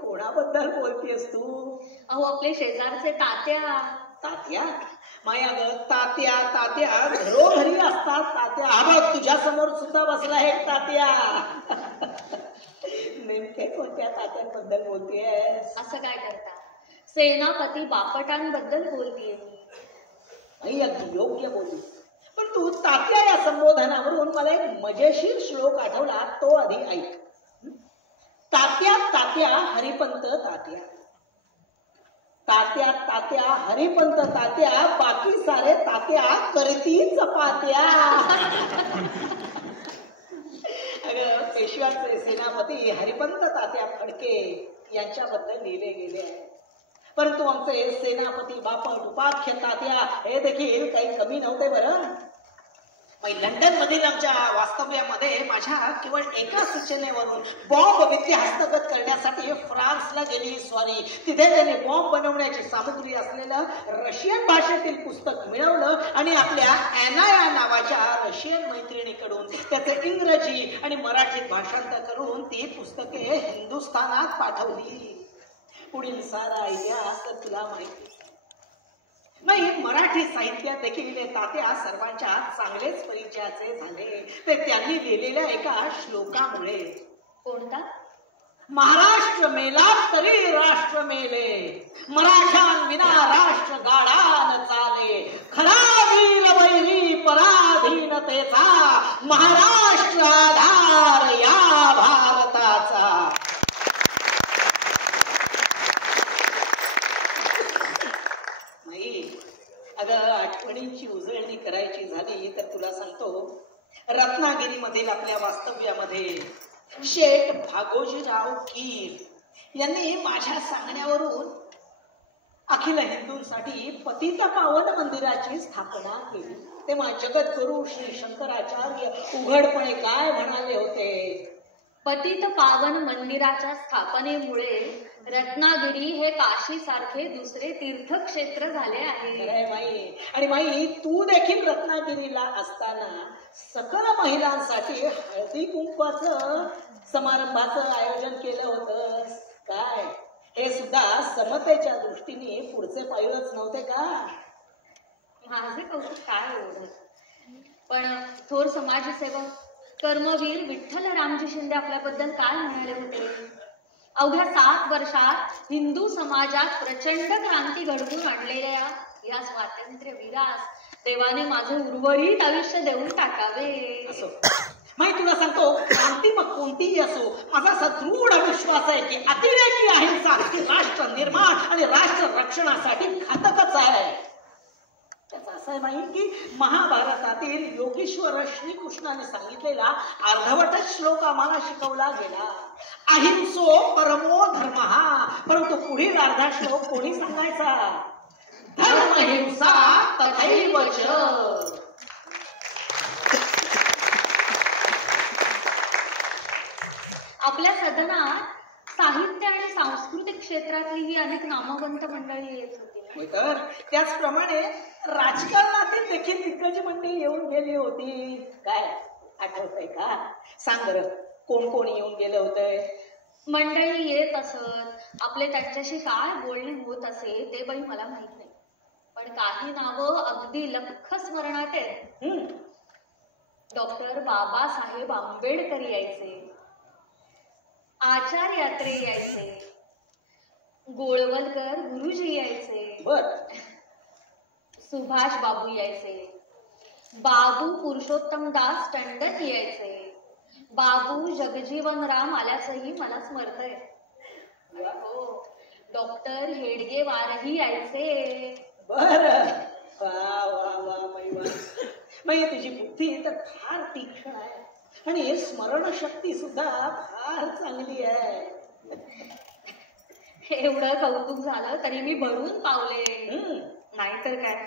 कोणाबद्दल बोलतेस तू? अहो आपले शेजारचे तात्या. तात्या? तात्या तात्या घरोघरी असतात. तात्या हा बघ तुझ्या समोर सुद्धा बसला आहे तात्या. नेमके कोणत्या तात्यांबद्दल बोलतेस? असं काय करता? सेनापती बापटांबद्दल बोलतीये मी. अगदी योग्य बोलली. पण तू तात्या या संबोधनावरून मला एक मजेशीर श्लोक आठवला, तो आधी ऐक. तात्या तात्या हरिपंत तात्या. तात्या तात्या हरिपंत तात्या, बाकी सारे तात्या करती चपात्या. अगं पेशव्यांचे सेनापती हरिपंत तात्या फडके यांच्याबद्दल लिहिले गेले आहे. परंतु आमचे सेनापती बापट उपाख्य तात्या हे देखील काही कमी नव्हते बरं. लंडन मधील आमच्या वास्तव्यामध्ये माझ्या केवळ एका सूचनेवरून बॉम्ब विद्या हस्तगत करण्यासाठी फ्रान्सला गेली स्वारी. तिथे त्यांनी बॉम्ब बनवण्याची सामुग्री असलेलं रशियन भाषेतील पुस्तक मिळवलं आणि आपल्या ॲना या नावाच्या रशियन मैत्रिणीकडून त्याचे इंग्रजी आणि मराठीत भाषांतर करून ती पुस्तके हिंदुस्थानात पाठवली. पुढील सारा इतिहास तर तुला माहिती नाही. मराठी साहित्यात देखील तात्या सर्वांच्या चांगलेच परिचयाचे झाले. ते त्यांनी लिहिलेल्या एका श्लोकामुळे. कोणता? महाराष्ट्र मेला तरी राष्ट्र मेले, मराठ्यांविना राष्ट्र गाढा न चाले, खरा वीर वैरी पराधीनतेचा, महाराष्ट्र आधार या भारताचा. अगं आठवणींची उजळणी करायची झाली तर तुला सांगतो, रत्नागिरीमधील आपल्या वास्तव्यामध्ये शेठ भागोजीराव कीर यांनी माझ्या सांगण्यावरून अखिल हिंदूंसाठी पतित पावन मंदिराची स्थापना केली. तेव्हा जगद्गुरु श्री शंकराचार्य उघडपणे काय म्हणाले होते? पतित पावन मंदिराच्या स्थापनेमुळे रत्नागिरी हे काशी सारखे दुसरे तीर्थक्षेत्र झाले आहे. आणि माई तू देखील रत्नागिरीला असताना सकल महिलांसाठी हळदी कुंकवाचं समारंभाचं आयोजन केलं होतंस काय? हे सुद्धा समतेच्या दृष्टीने पुढचे पाऊलच नव्हते का? माझे कौतुक काय ओढत. पण थोर समाजसेवक कर्मवीर विठ्ठल रामजी शिंदे आपल्याबद्दल काय म्हणाले होते? अवघ्या 7 वर्षात हिंदू समाजात प्रचंड क्रांती घडवून आणलेल्या या स्वातंत्र्य वीरास देवाने माझे उर्वरित आयुष्य देऊन टाकावे. असो माहिती तुला सांगतो, क्रांती मग कोणतीही असो, माझा सदृढ विश्वास आहे की अतिरेकी अहिंसा ही राष्ट्र निर्माण आणि राष्ट्र रक्षणासाठी घातकच आहे. त्याचं असं आहे नाही की महाभारतातील योगेश्वर श्रीकृष्णाने सांगितलेला अर्धवटच श्लोक आम्हाला शिकवला गेला, अहिंसो परमो धर्म. परंतु पुढील अर्धा श्लोक कोणी सांगायचा? धर्म हिंसा तथैव च. आपल्या सदनात साहित्य आणि सांस्कृतिक क्षेत्रातली ही अनेक नामवंत मंडळी येत होती. तर त्याचप्रमाणे राजकारणातील देखील दिग्गज मंडळी येऊन गेली होती. काय आठवतंय का? सांग बरं, कोण कोण येऊन गेलं होतंय? मंडळी येत असत, आपले त्यांच्याशी काय बोलणे होत असे ते बाई मला माहित नाही, पण काही नावं अगदी लख्ख स्मरणात आहेत. डॉक्टर बाबासाहेब आंबेडकर यायचे, आचार्य यात्रे यायचे, गोळवलकर गुरुजी यायचे, सुभाष बाबू यायचे, बाबू पुरुषोत्तम दास टंडन यायचे, बाबू जगजीवन राम आल्याचंही मला स्मरतंय. हो, डॉक्टर हेडगेवारही यायचे. बर, वा वा वा बाई, तुझी बुद्धी तर फार तीक्ष्ण आहे आणि स्मरणशक्ती सुद्धा फार चांगली आहे. एवढं कौतुक झालं तरी मी भरून पावले. नाहीतर काय,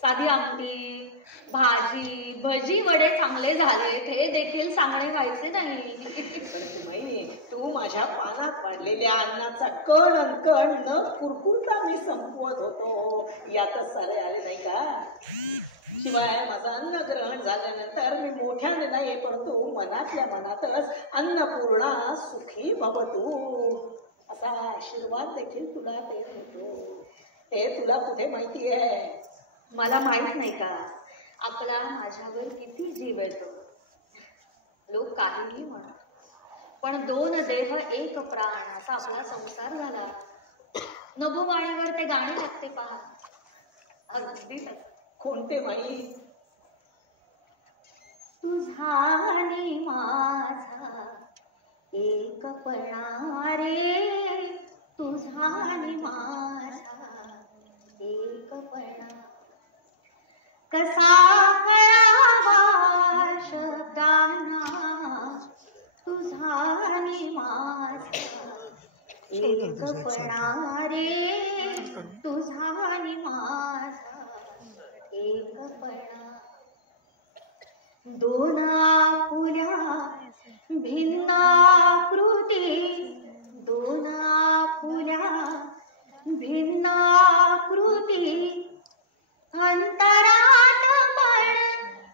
साधी आमटी भाजी भजी वडे चांगले झाले हे देखील सांगणे व्हायचे नाही. तू माझ्या पानात पडलेल्या अन्नाचा कण कण न कुरकुरता मी संपवत होतो, यातच सारे आले नाही का? शिवाय माझं अन्न ग्रहण झाल्यानंतर मी मोठ्याने नाही, परंतु मनातल्या मनातच अन्नपूर्णा सुखी भव तू असा आशीर्वाद देखील तुला देत होतो. ते तुला कुठे माहिती आहे? मला माहित नाही का आपला माझ्यावर किती जीव येतो. लोक काहीही म्हणत, पण दोन देह एक प्राण असा आपला संसार झाला. नभोवाणीवर ते गाणे लागते पहा, अगदी कोणते माई? तुझा आणि माझा एकपणा रे, तुझा आणि माझा एकपणा, कसा कळावा शब्दांना, तुझा आणि माझा एकपणा रे, तुझा आणि माझा एकपणा. दोन आपुल्या भिन्न आकृती, दोन आपुल्या भिन्न आकृती, अंतरात पण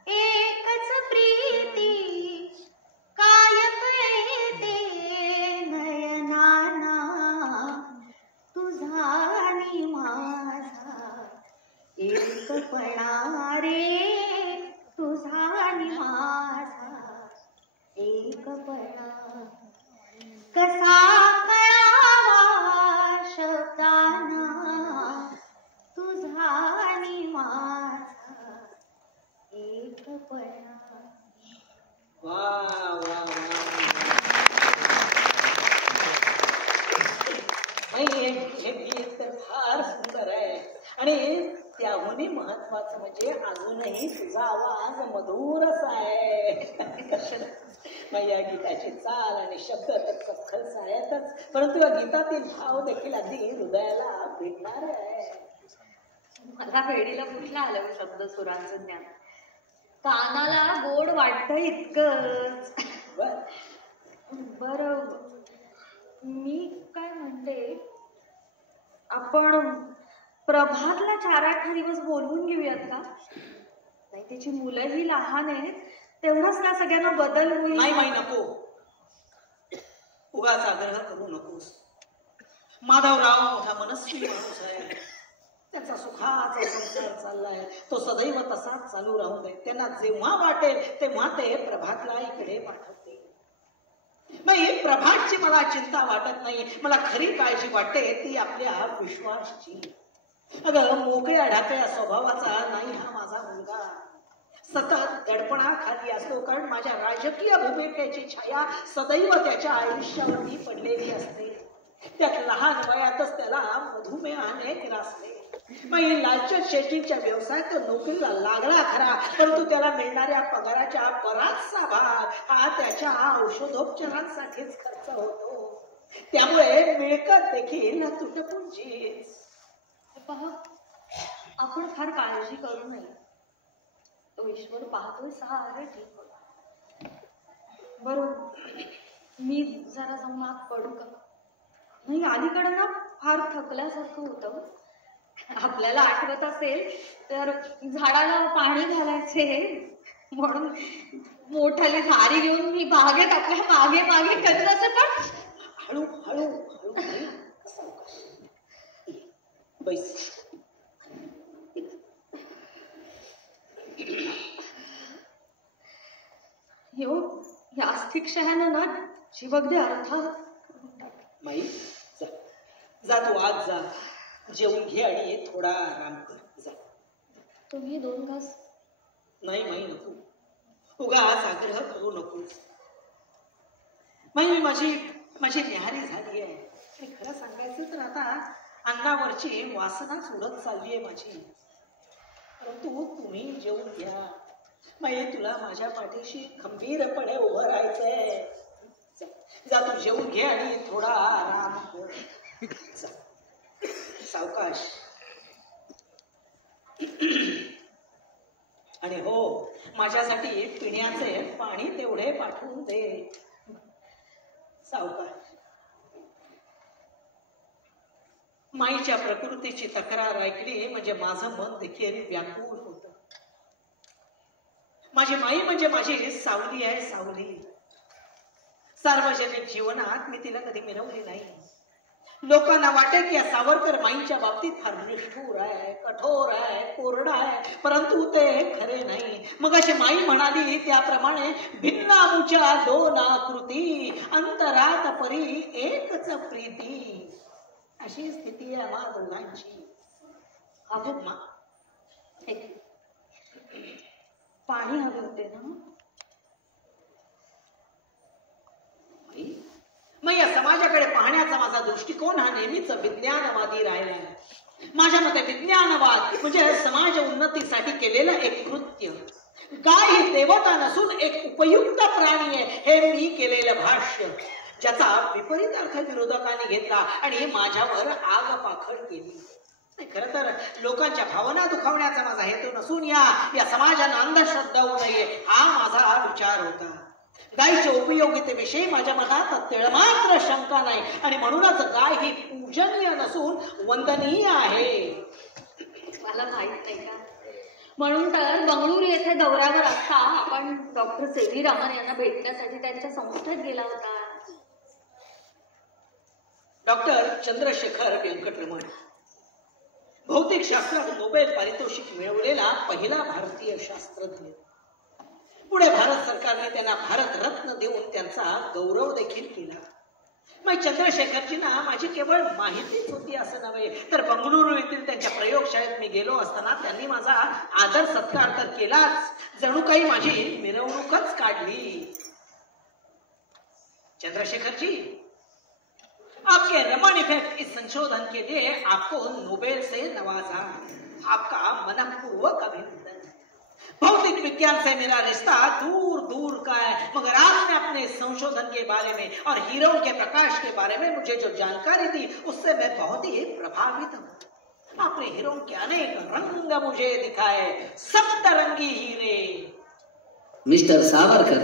एकच प्रीती, काय कळते नयनाना, तुझा आणि माझा एकपणा रे, तुझा आणि माझा एकपणा, कसा कळावा शब्दांना, तुझा आणि माझा एकपणा. वा वा हे गीत तर फार सुंदर आहे आणि त्याहूनही महत्वाचं म्हणजे अजूनही तुझा आवाज मधुरच आहे. या गीताची चाल आणि शब्द तर सखस आहेतच, परंतु या गीतातील भाव देखील अगदी हृदयाला भेटणार आहे. मला वेडीला कुठलं आलं शब्द सुरांचं ज्ञान, कानाला गोड वाटत इतकंच. बर, मी काय म्हणते, आपण प्रभातला 4-8 दिवस बोलवून घेऊयात का? नाही, त्याची मुलंही लहान आहेत, तेवढंच ना सगळ्यांना बदल होईल. नाही नको, उगाच आग्रह करू नकोस. माधवराव मोठा मनस्वी माणूस आहे, त्याचा सुखाचा संसार चाललाय, तो सदैव तसाच चालू राहू दे. त्यांना जेव्हा वाटेल तेव्हा ते प्रभातला इकडे पाठवते. नाही, प्रभातची मला चिंता वाटत नाही, मला खरी काळजी वाटते ती आपल्या विश्वासची. अगं, मोकळ्या ढाकळ्या स्वभावाचा नाही हा माझा मुलगा. सतत दडपणाखाली असतो, कारण माझ्या राजकीय भूमिकेची छाया सदैव त्याच्या आयुष्यावरती पडलेली असते. त्यात लहान वयातच त्याला मधुमेहाने ग्रासले. लालचंद शेट्टींच्या व्यवसायात तो नोकरीला लागला खरा, परंतु त्याला मिळणाऱ्या पगाराच्या बराचसा भाग हा त्याच्या औषधोपचारांसाठीच खर्च होतो. त्यामुळे मिळकत देखील तुटपुंजीच. पहा, आपण फार काळजी करू नये, तो ईश्वर पाहतोय सारे ठीक होईल. बरोबर, मी जरा जाऊन आत पडू का? नाही, अलीकडे ना फार थकल्यासारखं होतं. आपल्याला आठवत असेल तर झाडाला पाणी घालायचे म्हणून मोठाली झारी घेऊन मी बागेत आपल्या मागे मागे करत असे, पण हळू हळू हळू बैस. या अस्थिक शहानं ना जीव अगदी अर्थात. माई जा जा, तू आज जा, जेवून घे आणि थोडा आराम कर. जा. तुम्ही 2 घास. नाही माई नको, उगा आज आग्रह करू नकोस. माई माझी न्याहारी झाली आहे आणि खरं सांगायचं तर आता अन्नावरची वासनाच उडत चालली आहे माझी. परंतु तुम्ही जेवून घ्या. माई तुला माझ्या पाठीशी खंबीरपणे उभं राहायचंय. जा तू जेवून घे आणि थोडा आराम कर. सावकाश. आणि हो, माझ्यासाठी पिण्याचे पाणी तेवढे पाठवून दे. सावकाश. माईच्या प्रकृतीची तक्रार ऐकली म्हणजे माझं मन देखील व्याकुळ होतं. माझी माई म्हणजे माझी सावली आहे, सावली. सार्वजनिक जीवनात मी तिला कधी मिरवली नाही. लोकांना वाटे की या सावरकर माईंच्या बाबतीत फार निष्ठुर आहे, कठोर आहे, कोरडा आहे, परंतु ते खरे नाही. मग अशी माई म्हणाली त्याप्रमाणे भिन्नामुच्या 2 आकृती, अंतरात परी एकच प्रीती. अशी स्थिती आहे आम्हा दोघांची. अगं मा, पाणी हवे होते ना. मग या समाजाकडे पाहण्याचा माझा दृष्टिकोन हा नेहमीच विज्ञानवादी राहिला. माझ्या मते विज्ञानवाद म्हणजे समाज उन्नतीसाठी केलेलं एक कृत्य. गाय ही देवता नसून एक उपयुक्त प्राणी आहे हे मी केलेलं भाष्य, ज्याचा विपरीत अर्थ विरोधकांनी घेतला आणि माझ्यावर आग पाखड केली. खरं तर लोकांच्या भावना दुखावण्याचा माझा हेतू नसून या समाजाला अंधश्रद्धा होऊ नये हा माझा विचार होता. गायीच्या उपयोगितेविषयी माझ्या मनात तिळमात्र शंका नाही आणि म्हणूनच गाय ही पूजनीय नसून वंदनीय आहे. मला माहित नाही का, म्हणून तर बंगळुरू येथे दौऱ्यावर असता आपण डॉक्टर सेवी रामन यांना भेटण्यासाठी त्यांच्या संस्थेत गेला होता. डॉक्टर चंद्रशेखर व्यंकटरमण, भौतिक शास्त्रात नोबेल पारितोषिक मिळवलेला पहिला भारतीय शास्त्रज्ञ. पुढे भारत सरकारने त्यांना भारत रत्न देऊन त्यांचा गौरव देखील केला. मग चंद्रशेखरजींना माझी केवळ माहितीच होती असं नव्हे, तर बंगळुरू येथील त्यांच्या प्रयोगशाळेत मी गेलो असताना त्यांनी माझा आदर सत्कार तर केलाच, जणू काही माझी मिरवणूकच काढली. चंद्रशेखर जी, आपके रमन इफेक्ट इस संशोधन के लिए आपको नोबेल से नवाजा. आपका मनपूर्वक अभिनंदन. भौतिक विज्ञान से मेरा रिश्ता दूर दूर का है, मगर आपने अपने संशोधन के बारे में और हीरों के प्रकाश के बारे में मुझे जो जानकारी दी उससे मैं बहुत ही प्रभावित हूँ. आपने हीरों के अनेक रंग मुझे दिखाए, सप्तरंगी हीरे. मिस्टर सावरकर,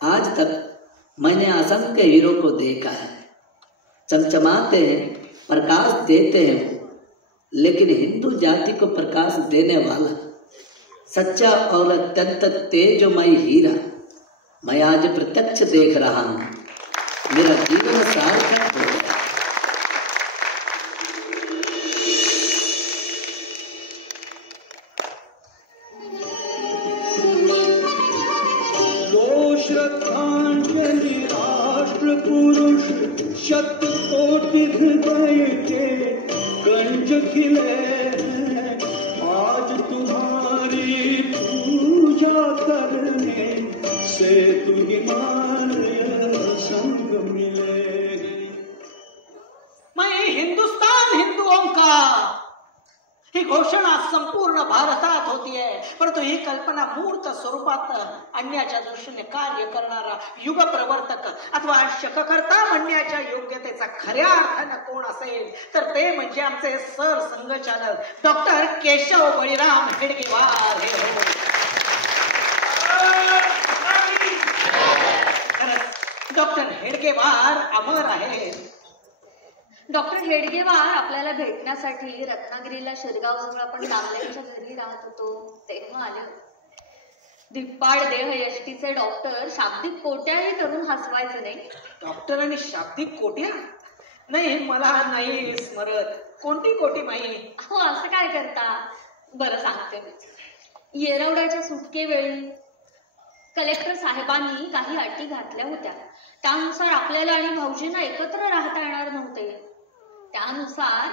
आज तक मैंने असंख्य हीरो को देखा है. चमचमाते हैं, प्रकाश देते हैं, लेकिन हिंदू जाति को प्रकाश देने वाला सच्चा और अत्यंत तेजोमय हीरा मैं आज प्रत्यक्ष देख रहा हूं. मेरा जीवन सार्थक हो गया. वो श्रद्धांजलि राष्ट्र पुरुष शतकोटि हृदय के कंठ खिले. आज तुम्हारी पूजा करने से तू हिमालय संग मिले. मैं हिंदुस्तान हिंदुओं का, ही घोषणा संपूर्ण भारतात होती आहे, परंतु ही कल्पना मूर्त स्वरूपात आणण्याच्या दृष्टीने कार्य करणारा युग प्रवर्तक अथवा शककर्ता म्हणण्याच्या योग्यतेचा खऱ्या अर्थानं कोण असेल तर ते म्हणजे आमचे सर संघचालक डॉक्टर केशव बळीराम हेडगेवार हे हो. खरंच डॉक्टर हेडगेवार अमर आहेत. डॉक्टर हेडगेवार आपल्याला भेटण्यासाठी रत्नागिरीला शिरगाव जवळ आपण दामल्यांच्या घरी राहत होतो तेव्हा आले होते. धिप्पाड देह यष्टीचे डॉक्टर शाब्दिक कोट्याही करून हसवायचे नाही. डॉक्टर आणि शाब्दिक कोट्या? नाही, मला नाही स्मरत. कोणती कोटी माई? हो, असं काय करता? बरं सांगते. येरवड्याच्या सुटकेवेळी कलेक्टर साहेबांनी काही अटी घातल्या होत्या. त्यानुसार आपल्याला आणि भाऊजींना एकत्र राहता येणार नव्हते. त्यानुसार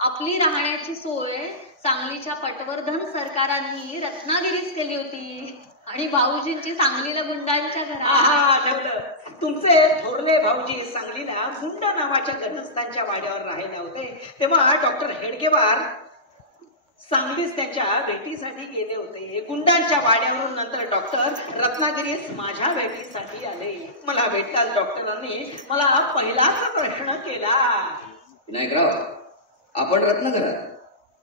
आपली राहण्याची सोय सांगलीच्या पटवर्धन सरकारांनी रत्नागिरीच केली होती आणि भाऊजींची सांगलीला गुंडांच्या घरात. ठेवलं. तुमचे थोरले भाऊजी सांगलीला गुंड नावाच्या गृहस्थांच्या वाड्यावर राहिले होते तेव्हा डॉक्टर हेडगेवार सांगलीस त्यांच्या भेटीसाठी गेले होते. गुंडांच्या वाड्यावरून नंतर डॉक्टर रत्नागिरीस माझ्या भेटीसाठी आले. मला भेटताच डॉक्टरांनी मला पहिलाच प्रश्न केला. विनायकराव, आपण रत्नागिरात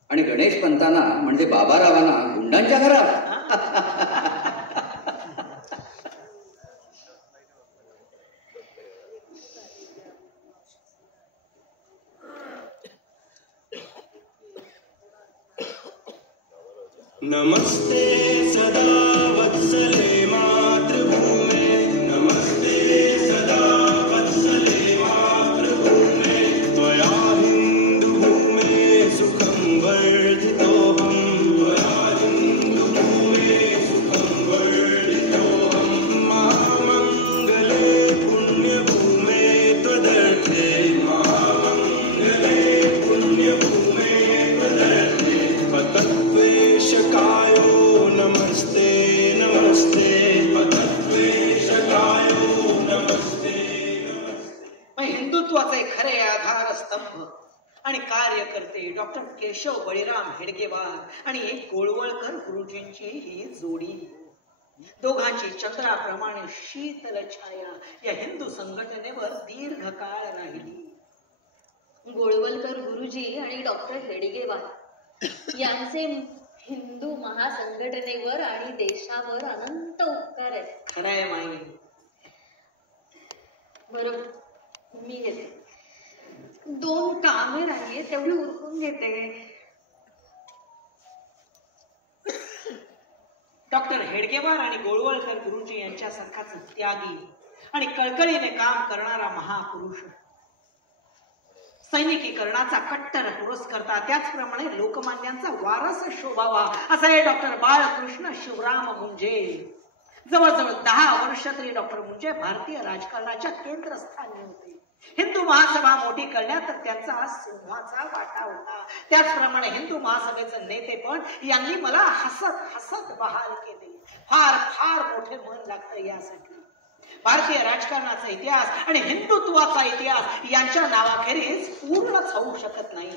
आणि गणेश पंतांना म्हणजे बाबारावांना गुंडांच्या घरात? नमस्ते सदा वत्सले मातृभूमे, नमस्ते सदा वत्सले मातृभूमे, त्वया हिन्दुभूमे सुखं वर्धितोऽहं, त्वया हिन्दुभूमे सुखं वर्धितोऽहं, महामङ्गले पुण्यभूमे त्वदर्थे, महामङ्गले पुण्यभूमे त्वदर्थे, पतत्वेशकायो नमस्ते नमस्ते, पतत्वेशकायो नमस्ते नमस्ते. हिंदुत्वाचे खरे आधारस्तंभ आणि कार्यकर्ते डॉक्टर केशव बळीराम हेडगेवार आणि गोळवळकर गुरुजींची ही जोडी, दोघांची चंद्राप्रमाणे शीतल छाया या हिंदू संघटनेवर दीर्घकाळ राहिली. गोळवलकर गुरुजी आणि डॉक्टर हेडगेवार यांचे हिंदू महासंघटनेवर आणि देशावर अनंत उपकार आहेत. खरंय माई. बरोबर, मी घेते. 2 कामे राहिली तेवढी उरकून घेते. डॉक्टर हेडगेवार आणि गोळवळकर गुरुजी यांच्यासारखाच त्यागी आणि कळकळीने काम करणारा महापुरुष, सैनिकीकरणाचा कट्टर पुरस्कर्ता, त्याचप्रमाणे लोकमान्यांचा वारस शोभावा असा हे डॉक्टर बाळकृष्ण शिवराम मुंजे. जवळजवळ 10 वर्ष तरी डॉक्टर मुंजे भारतीय राजकारणाच्या केंद्रस्थानी होते. हिंदू महासभा मोठी करण्यात तर त्यांचा सिंहाचा वाटा होता. त्याचप्रमाणे हिंदू महासभेचे नेतेपण यांनी मला हसत हसत बहाल केले. फार फार मोठे मन लागतं यासाठी. भारतीय राजकारणाचा इतिहास आणि हिंदुत्वाचा इतिहास यांच्या नावाखेरीज पूर्णच होऊ शकत नाही.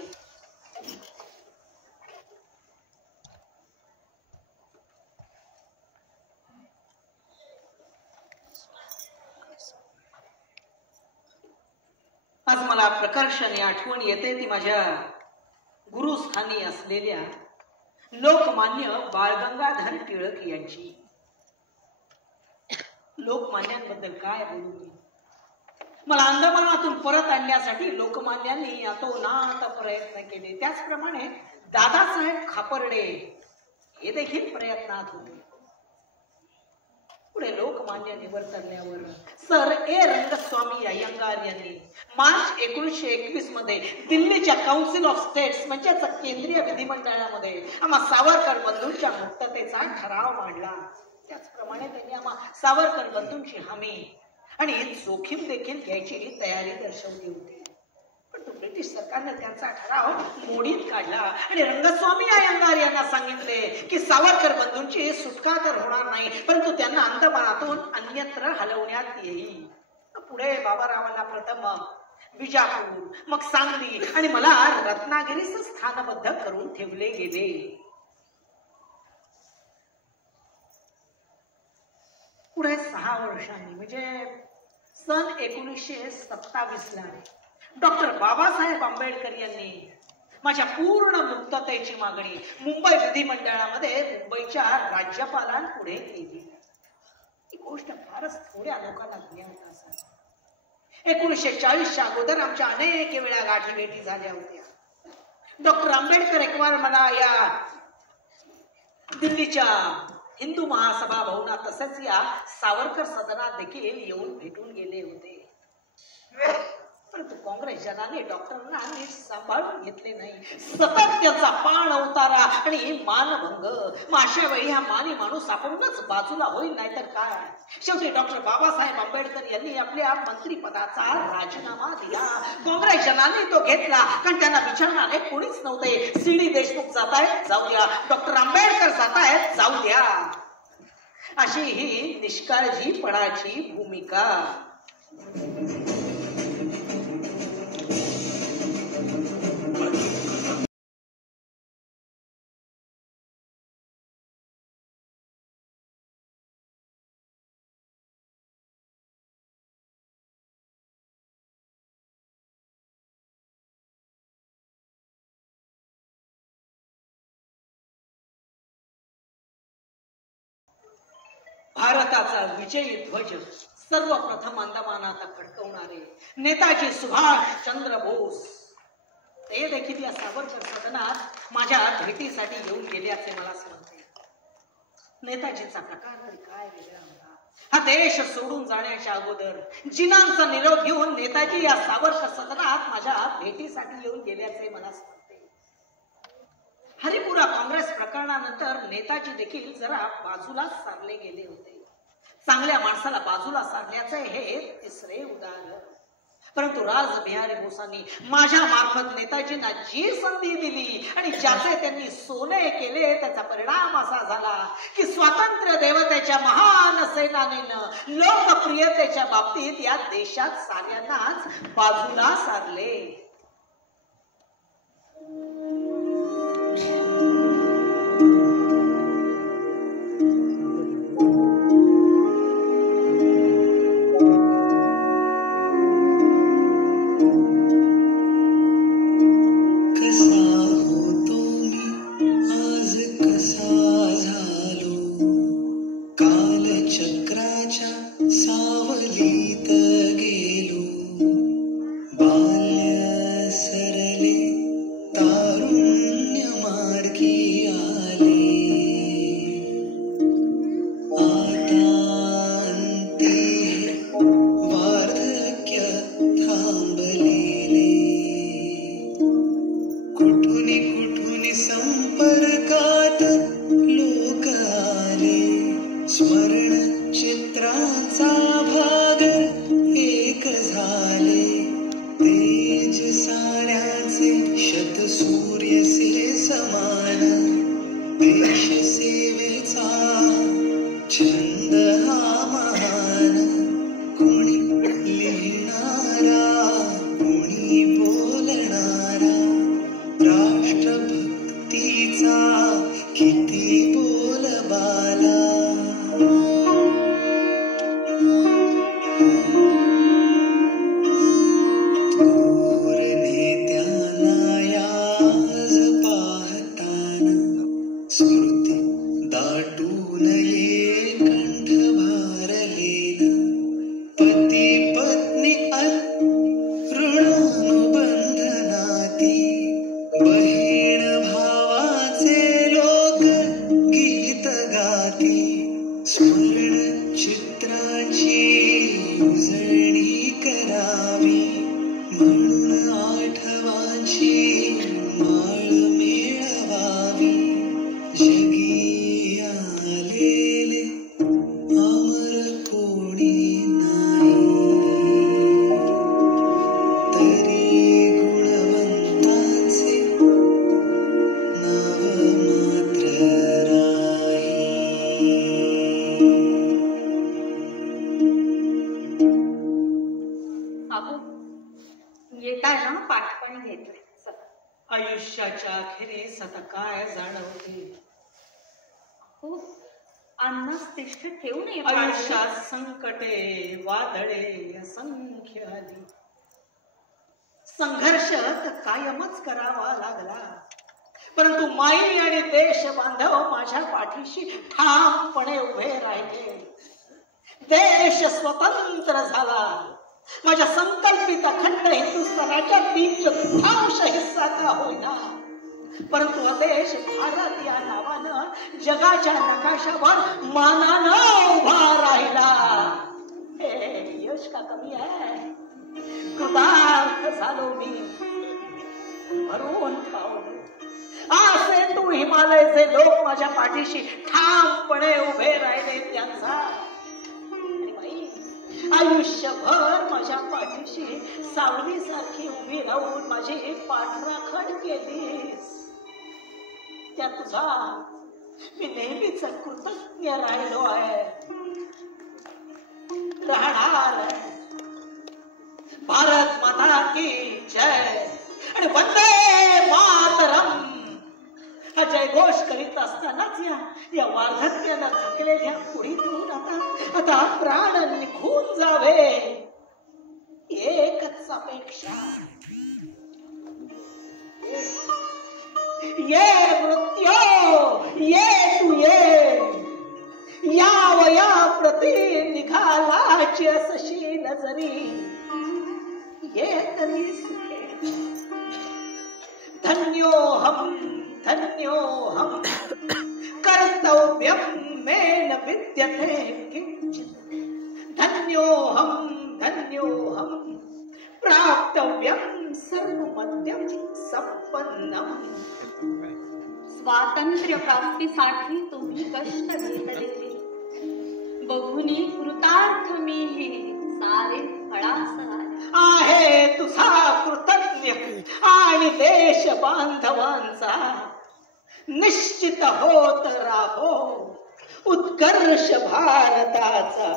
आज मला प्रकर्षाने आठवण येते ती माझ्या गुरुस्थानी असलेल्या लोकमान्य बाळगंगाधर टिळक यांची. लोकमान्यांबद्दल काय बोलू मी. मला अंदमानातून परत आणण्यासाठी लोकमान्यांनी अतोनात प्रयत्न केले. त्याचप्रमाणे दादासाहेब खापर्डे हे देखील प्रयत्नात होते. पुढे लोकमान्य निवर्तल्यावर सर ए रंगस्वामी अय्यंगार यांनी मार्च 1921 मध्ये दिल्लीच्या काउन्सिल ऑफ स्टेट्स म्हणजेच केंद्रीय विधिमंडळामध्ये आम्हा सावरकर बंधूंच्या मुक्ततेचा ठराव मांडला. त्याचप्रमाणे त्यांनी आम्हा सावरकर बंधूंची हमी आणि जोखीम देखील घ्यायची तयारी दर्शवली होती. परंतु ब्रिटिश सरकारने त्यांचा ठराव मोडीत काढला आणि रंगस्वामी अय्यंगार यांना सांगितले की सावरकर बंधूंची सुटका तर होणार नाही, परंतु त्यांना अंदमानातून अन्यत्र हलवण्यात येईल. पुढे बाबारावांना प्रथम विजापूर, मग सांगली आणि मला रत्नागिरीस स्थानबद्ध करून ठेवले गेले. पुढे 6 वर्षांनी म्हणजे सन 1927 ला डॉक्टर बाबासाहेब आंबेडकर यांनी माझ्या पूर्ण मुक्ततेची मागणी मुंबई विधिमंडळामध्ये मुंबईच्या राज्यपालांपुढे केली. ही गोष्ट फारच थोड्या लोकांना ज्ञात असावी. 1940च्या अगोदर आमच्या अनेक वेळा गाठी भेटी झाल्या होत्या. डॉक्टर आंबेडकर एक वार मला या दिल्लीच्या हिंदू महासभा भवनात तसेच या सावरकर सदनात देखील येऊन भेटून गेले होते. परंतु काँग्रेस जनाने डॉक्टरांना नीट सांभाळून घेतले नाही. सतत त्याचा पाण उतारा आणि मानभंग. अशा वेळी हा मानी माणूस आपणच बाजूला होईल, नाहीतर काय. शेवटी डॉक्टर बाबासाहेब आंबेडकर यांनी आपल्या मंत्रिपदाचा राजीनामा दिला. काँग्रेस जनाने तो घेतला, कारण त्यांना विचारणारे कोणीच नव्हते. सी.डी. देशमुख जात आहेत, जाऊ द्या. डॉक्टर आंबेडकर जात आहेत, जाऊ द्या. अशी ही निष्काळजीपणाची भूमिका. भारताचा विजयी ध्वज सर्वप्रथम अंदमानात फडकवणारे नेताजी सुभाष चंद्र बोस ते देखील या सावरकर सदनात माझ्या भेटीसाठी येऊन गेल्याचे मला समजते. नेताजींचा प्रकार तरी काय वेगळा होता. हा देश सोडून जाण्याच्या अगोदर जिनांचा निरोप घेऊन नेताजी या सावरकर सदनात माझ्या भेटीसाठी येऊन गेल्याचे मला समजते. हरिपुरा काँग्रेस प्रकरणानंतर नेताजी देखील जरा बाजूला सारले गेले होते. चांगल्या माणसाला बाजूला सारण्याचे हे तिसरे उदाहरण. परंतु रासबिहारी बोसांनी माझ्या मार्फत नेताजींना जी संधी दिली आणि ज्याचे त्यांनी सोने केले, त्याचा परिणाम असा झाला की स्वातंत्र्य देवतेच्या महान सेनानीनं लोकप्रियतेच्या बाबतीत या देशात साऱ्यांनाच बाजूला सारले. आयुष्याच्या अखेरीस आता काय जाणवते. अन्नास तिष्ठ ठेवू नये. आयुष्यात संकटे वादळे असंख्य आली. संघर्ष तर कायमच करावा लागला. परंतु माई आणि देश बांधव माझ्या पाठीशी ठामपणे उभे राहिले. देश स्वतंत्र झाला. माझ्या संकल्पित अखंड हिंदुस्थानाच्या 3/4 हिस्सा का होईना, परंतु अदेश भारत या नावानं जगाच्या नकाशावर मानानं उभा राहिला. हे यश का कमी आहे? कृतार्थ झालो मी, भरून खाऊन. असे तू हिमालयचे लोक माझ्या पाठीशी ठामपणे उभे राहिले त्यांचा. आयुष्यभर माझ्या पाठीशी सावलीसारखी उभी राहून माझी पाठराखण केलीस. त्या तुझा मी नेहमीच कृतज्ञ राहिलो आहे, राहणार. भारत माता की जय आणि वंदे मातरम हा जयघोष करीत असतानाच या वार्धक्यानं थकलेल्या पुढीतून आता प्राण निघून जावे एकच अपेक्षा. ये मृत्यो ये तू ये, या वया प्रती निघालाची असशील जरी, ये तरी सुखे. धन्योहम धन्योहम कर्तव्यम मे न विद्यते किंचित्. धन्योहम धन्योहम प्राप्तव्यम सर्वमद्यम संपन्नम. स्वातंत्र्य प्राप्तीसाठी तुम्ही कष्ट घेतलेले बघुनी कृतार्थ मी हे सारे फळास झाले आहे. तुझा कृतज्ञ आणि देश बांधवांचा निश्चित होत राहो उत्कर्ष भारताचा.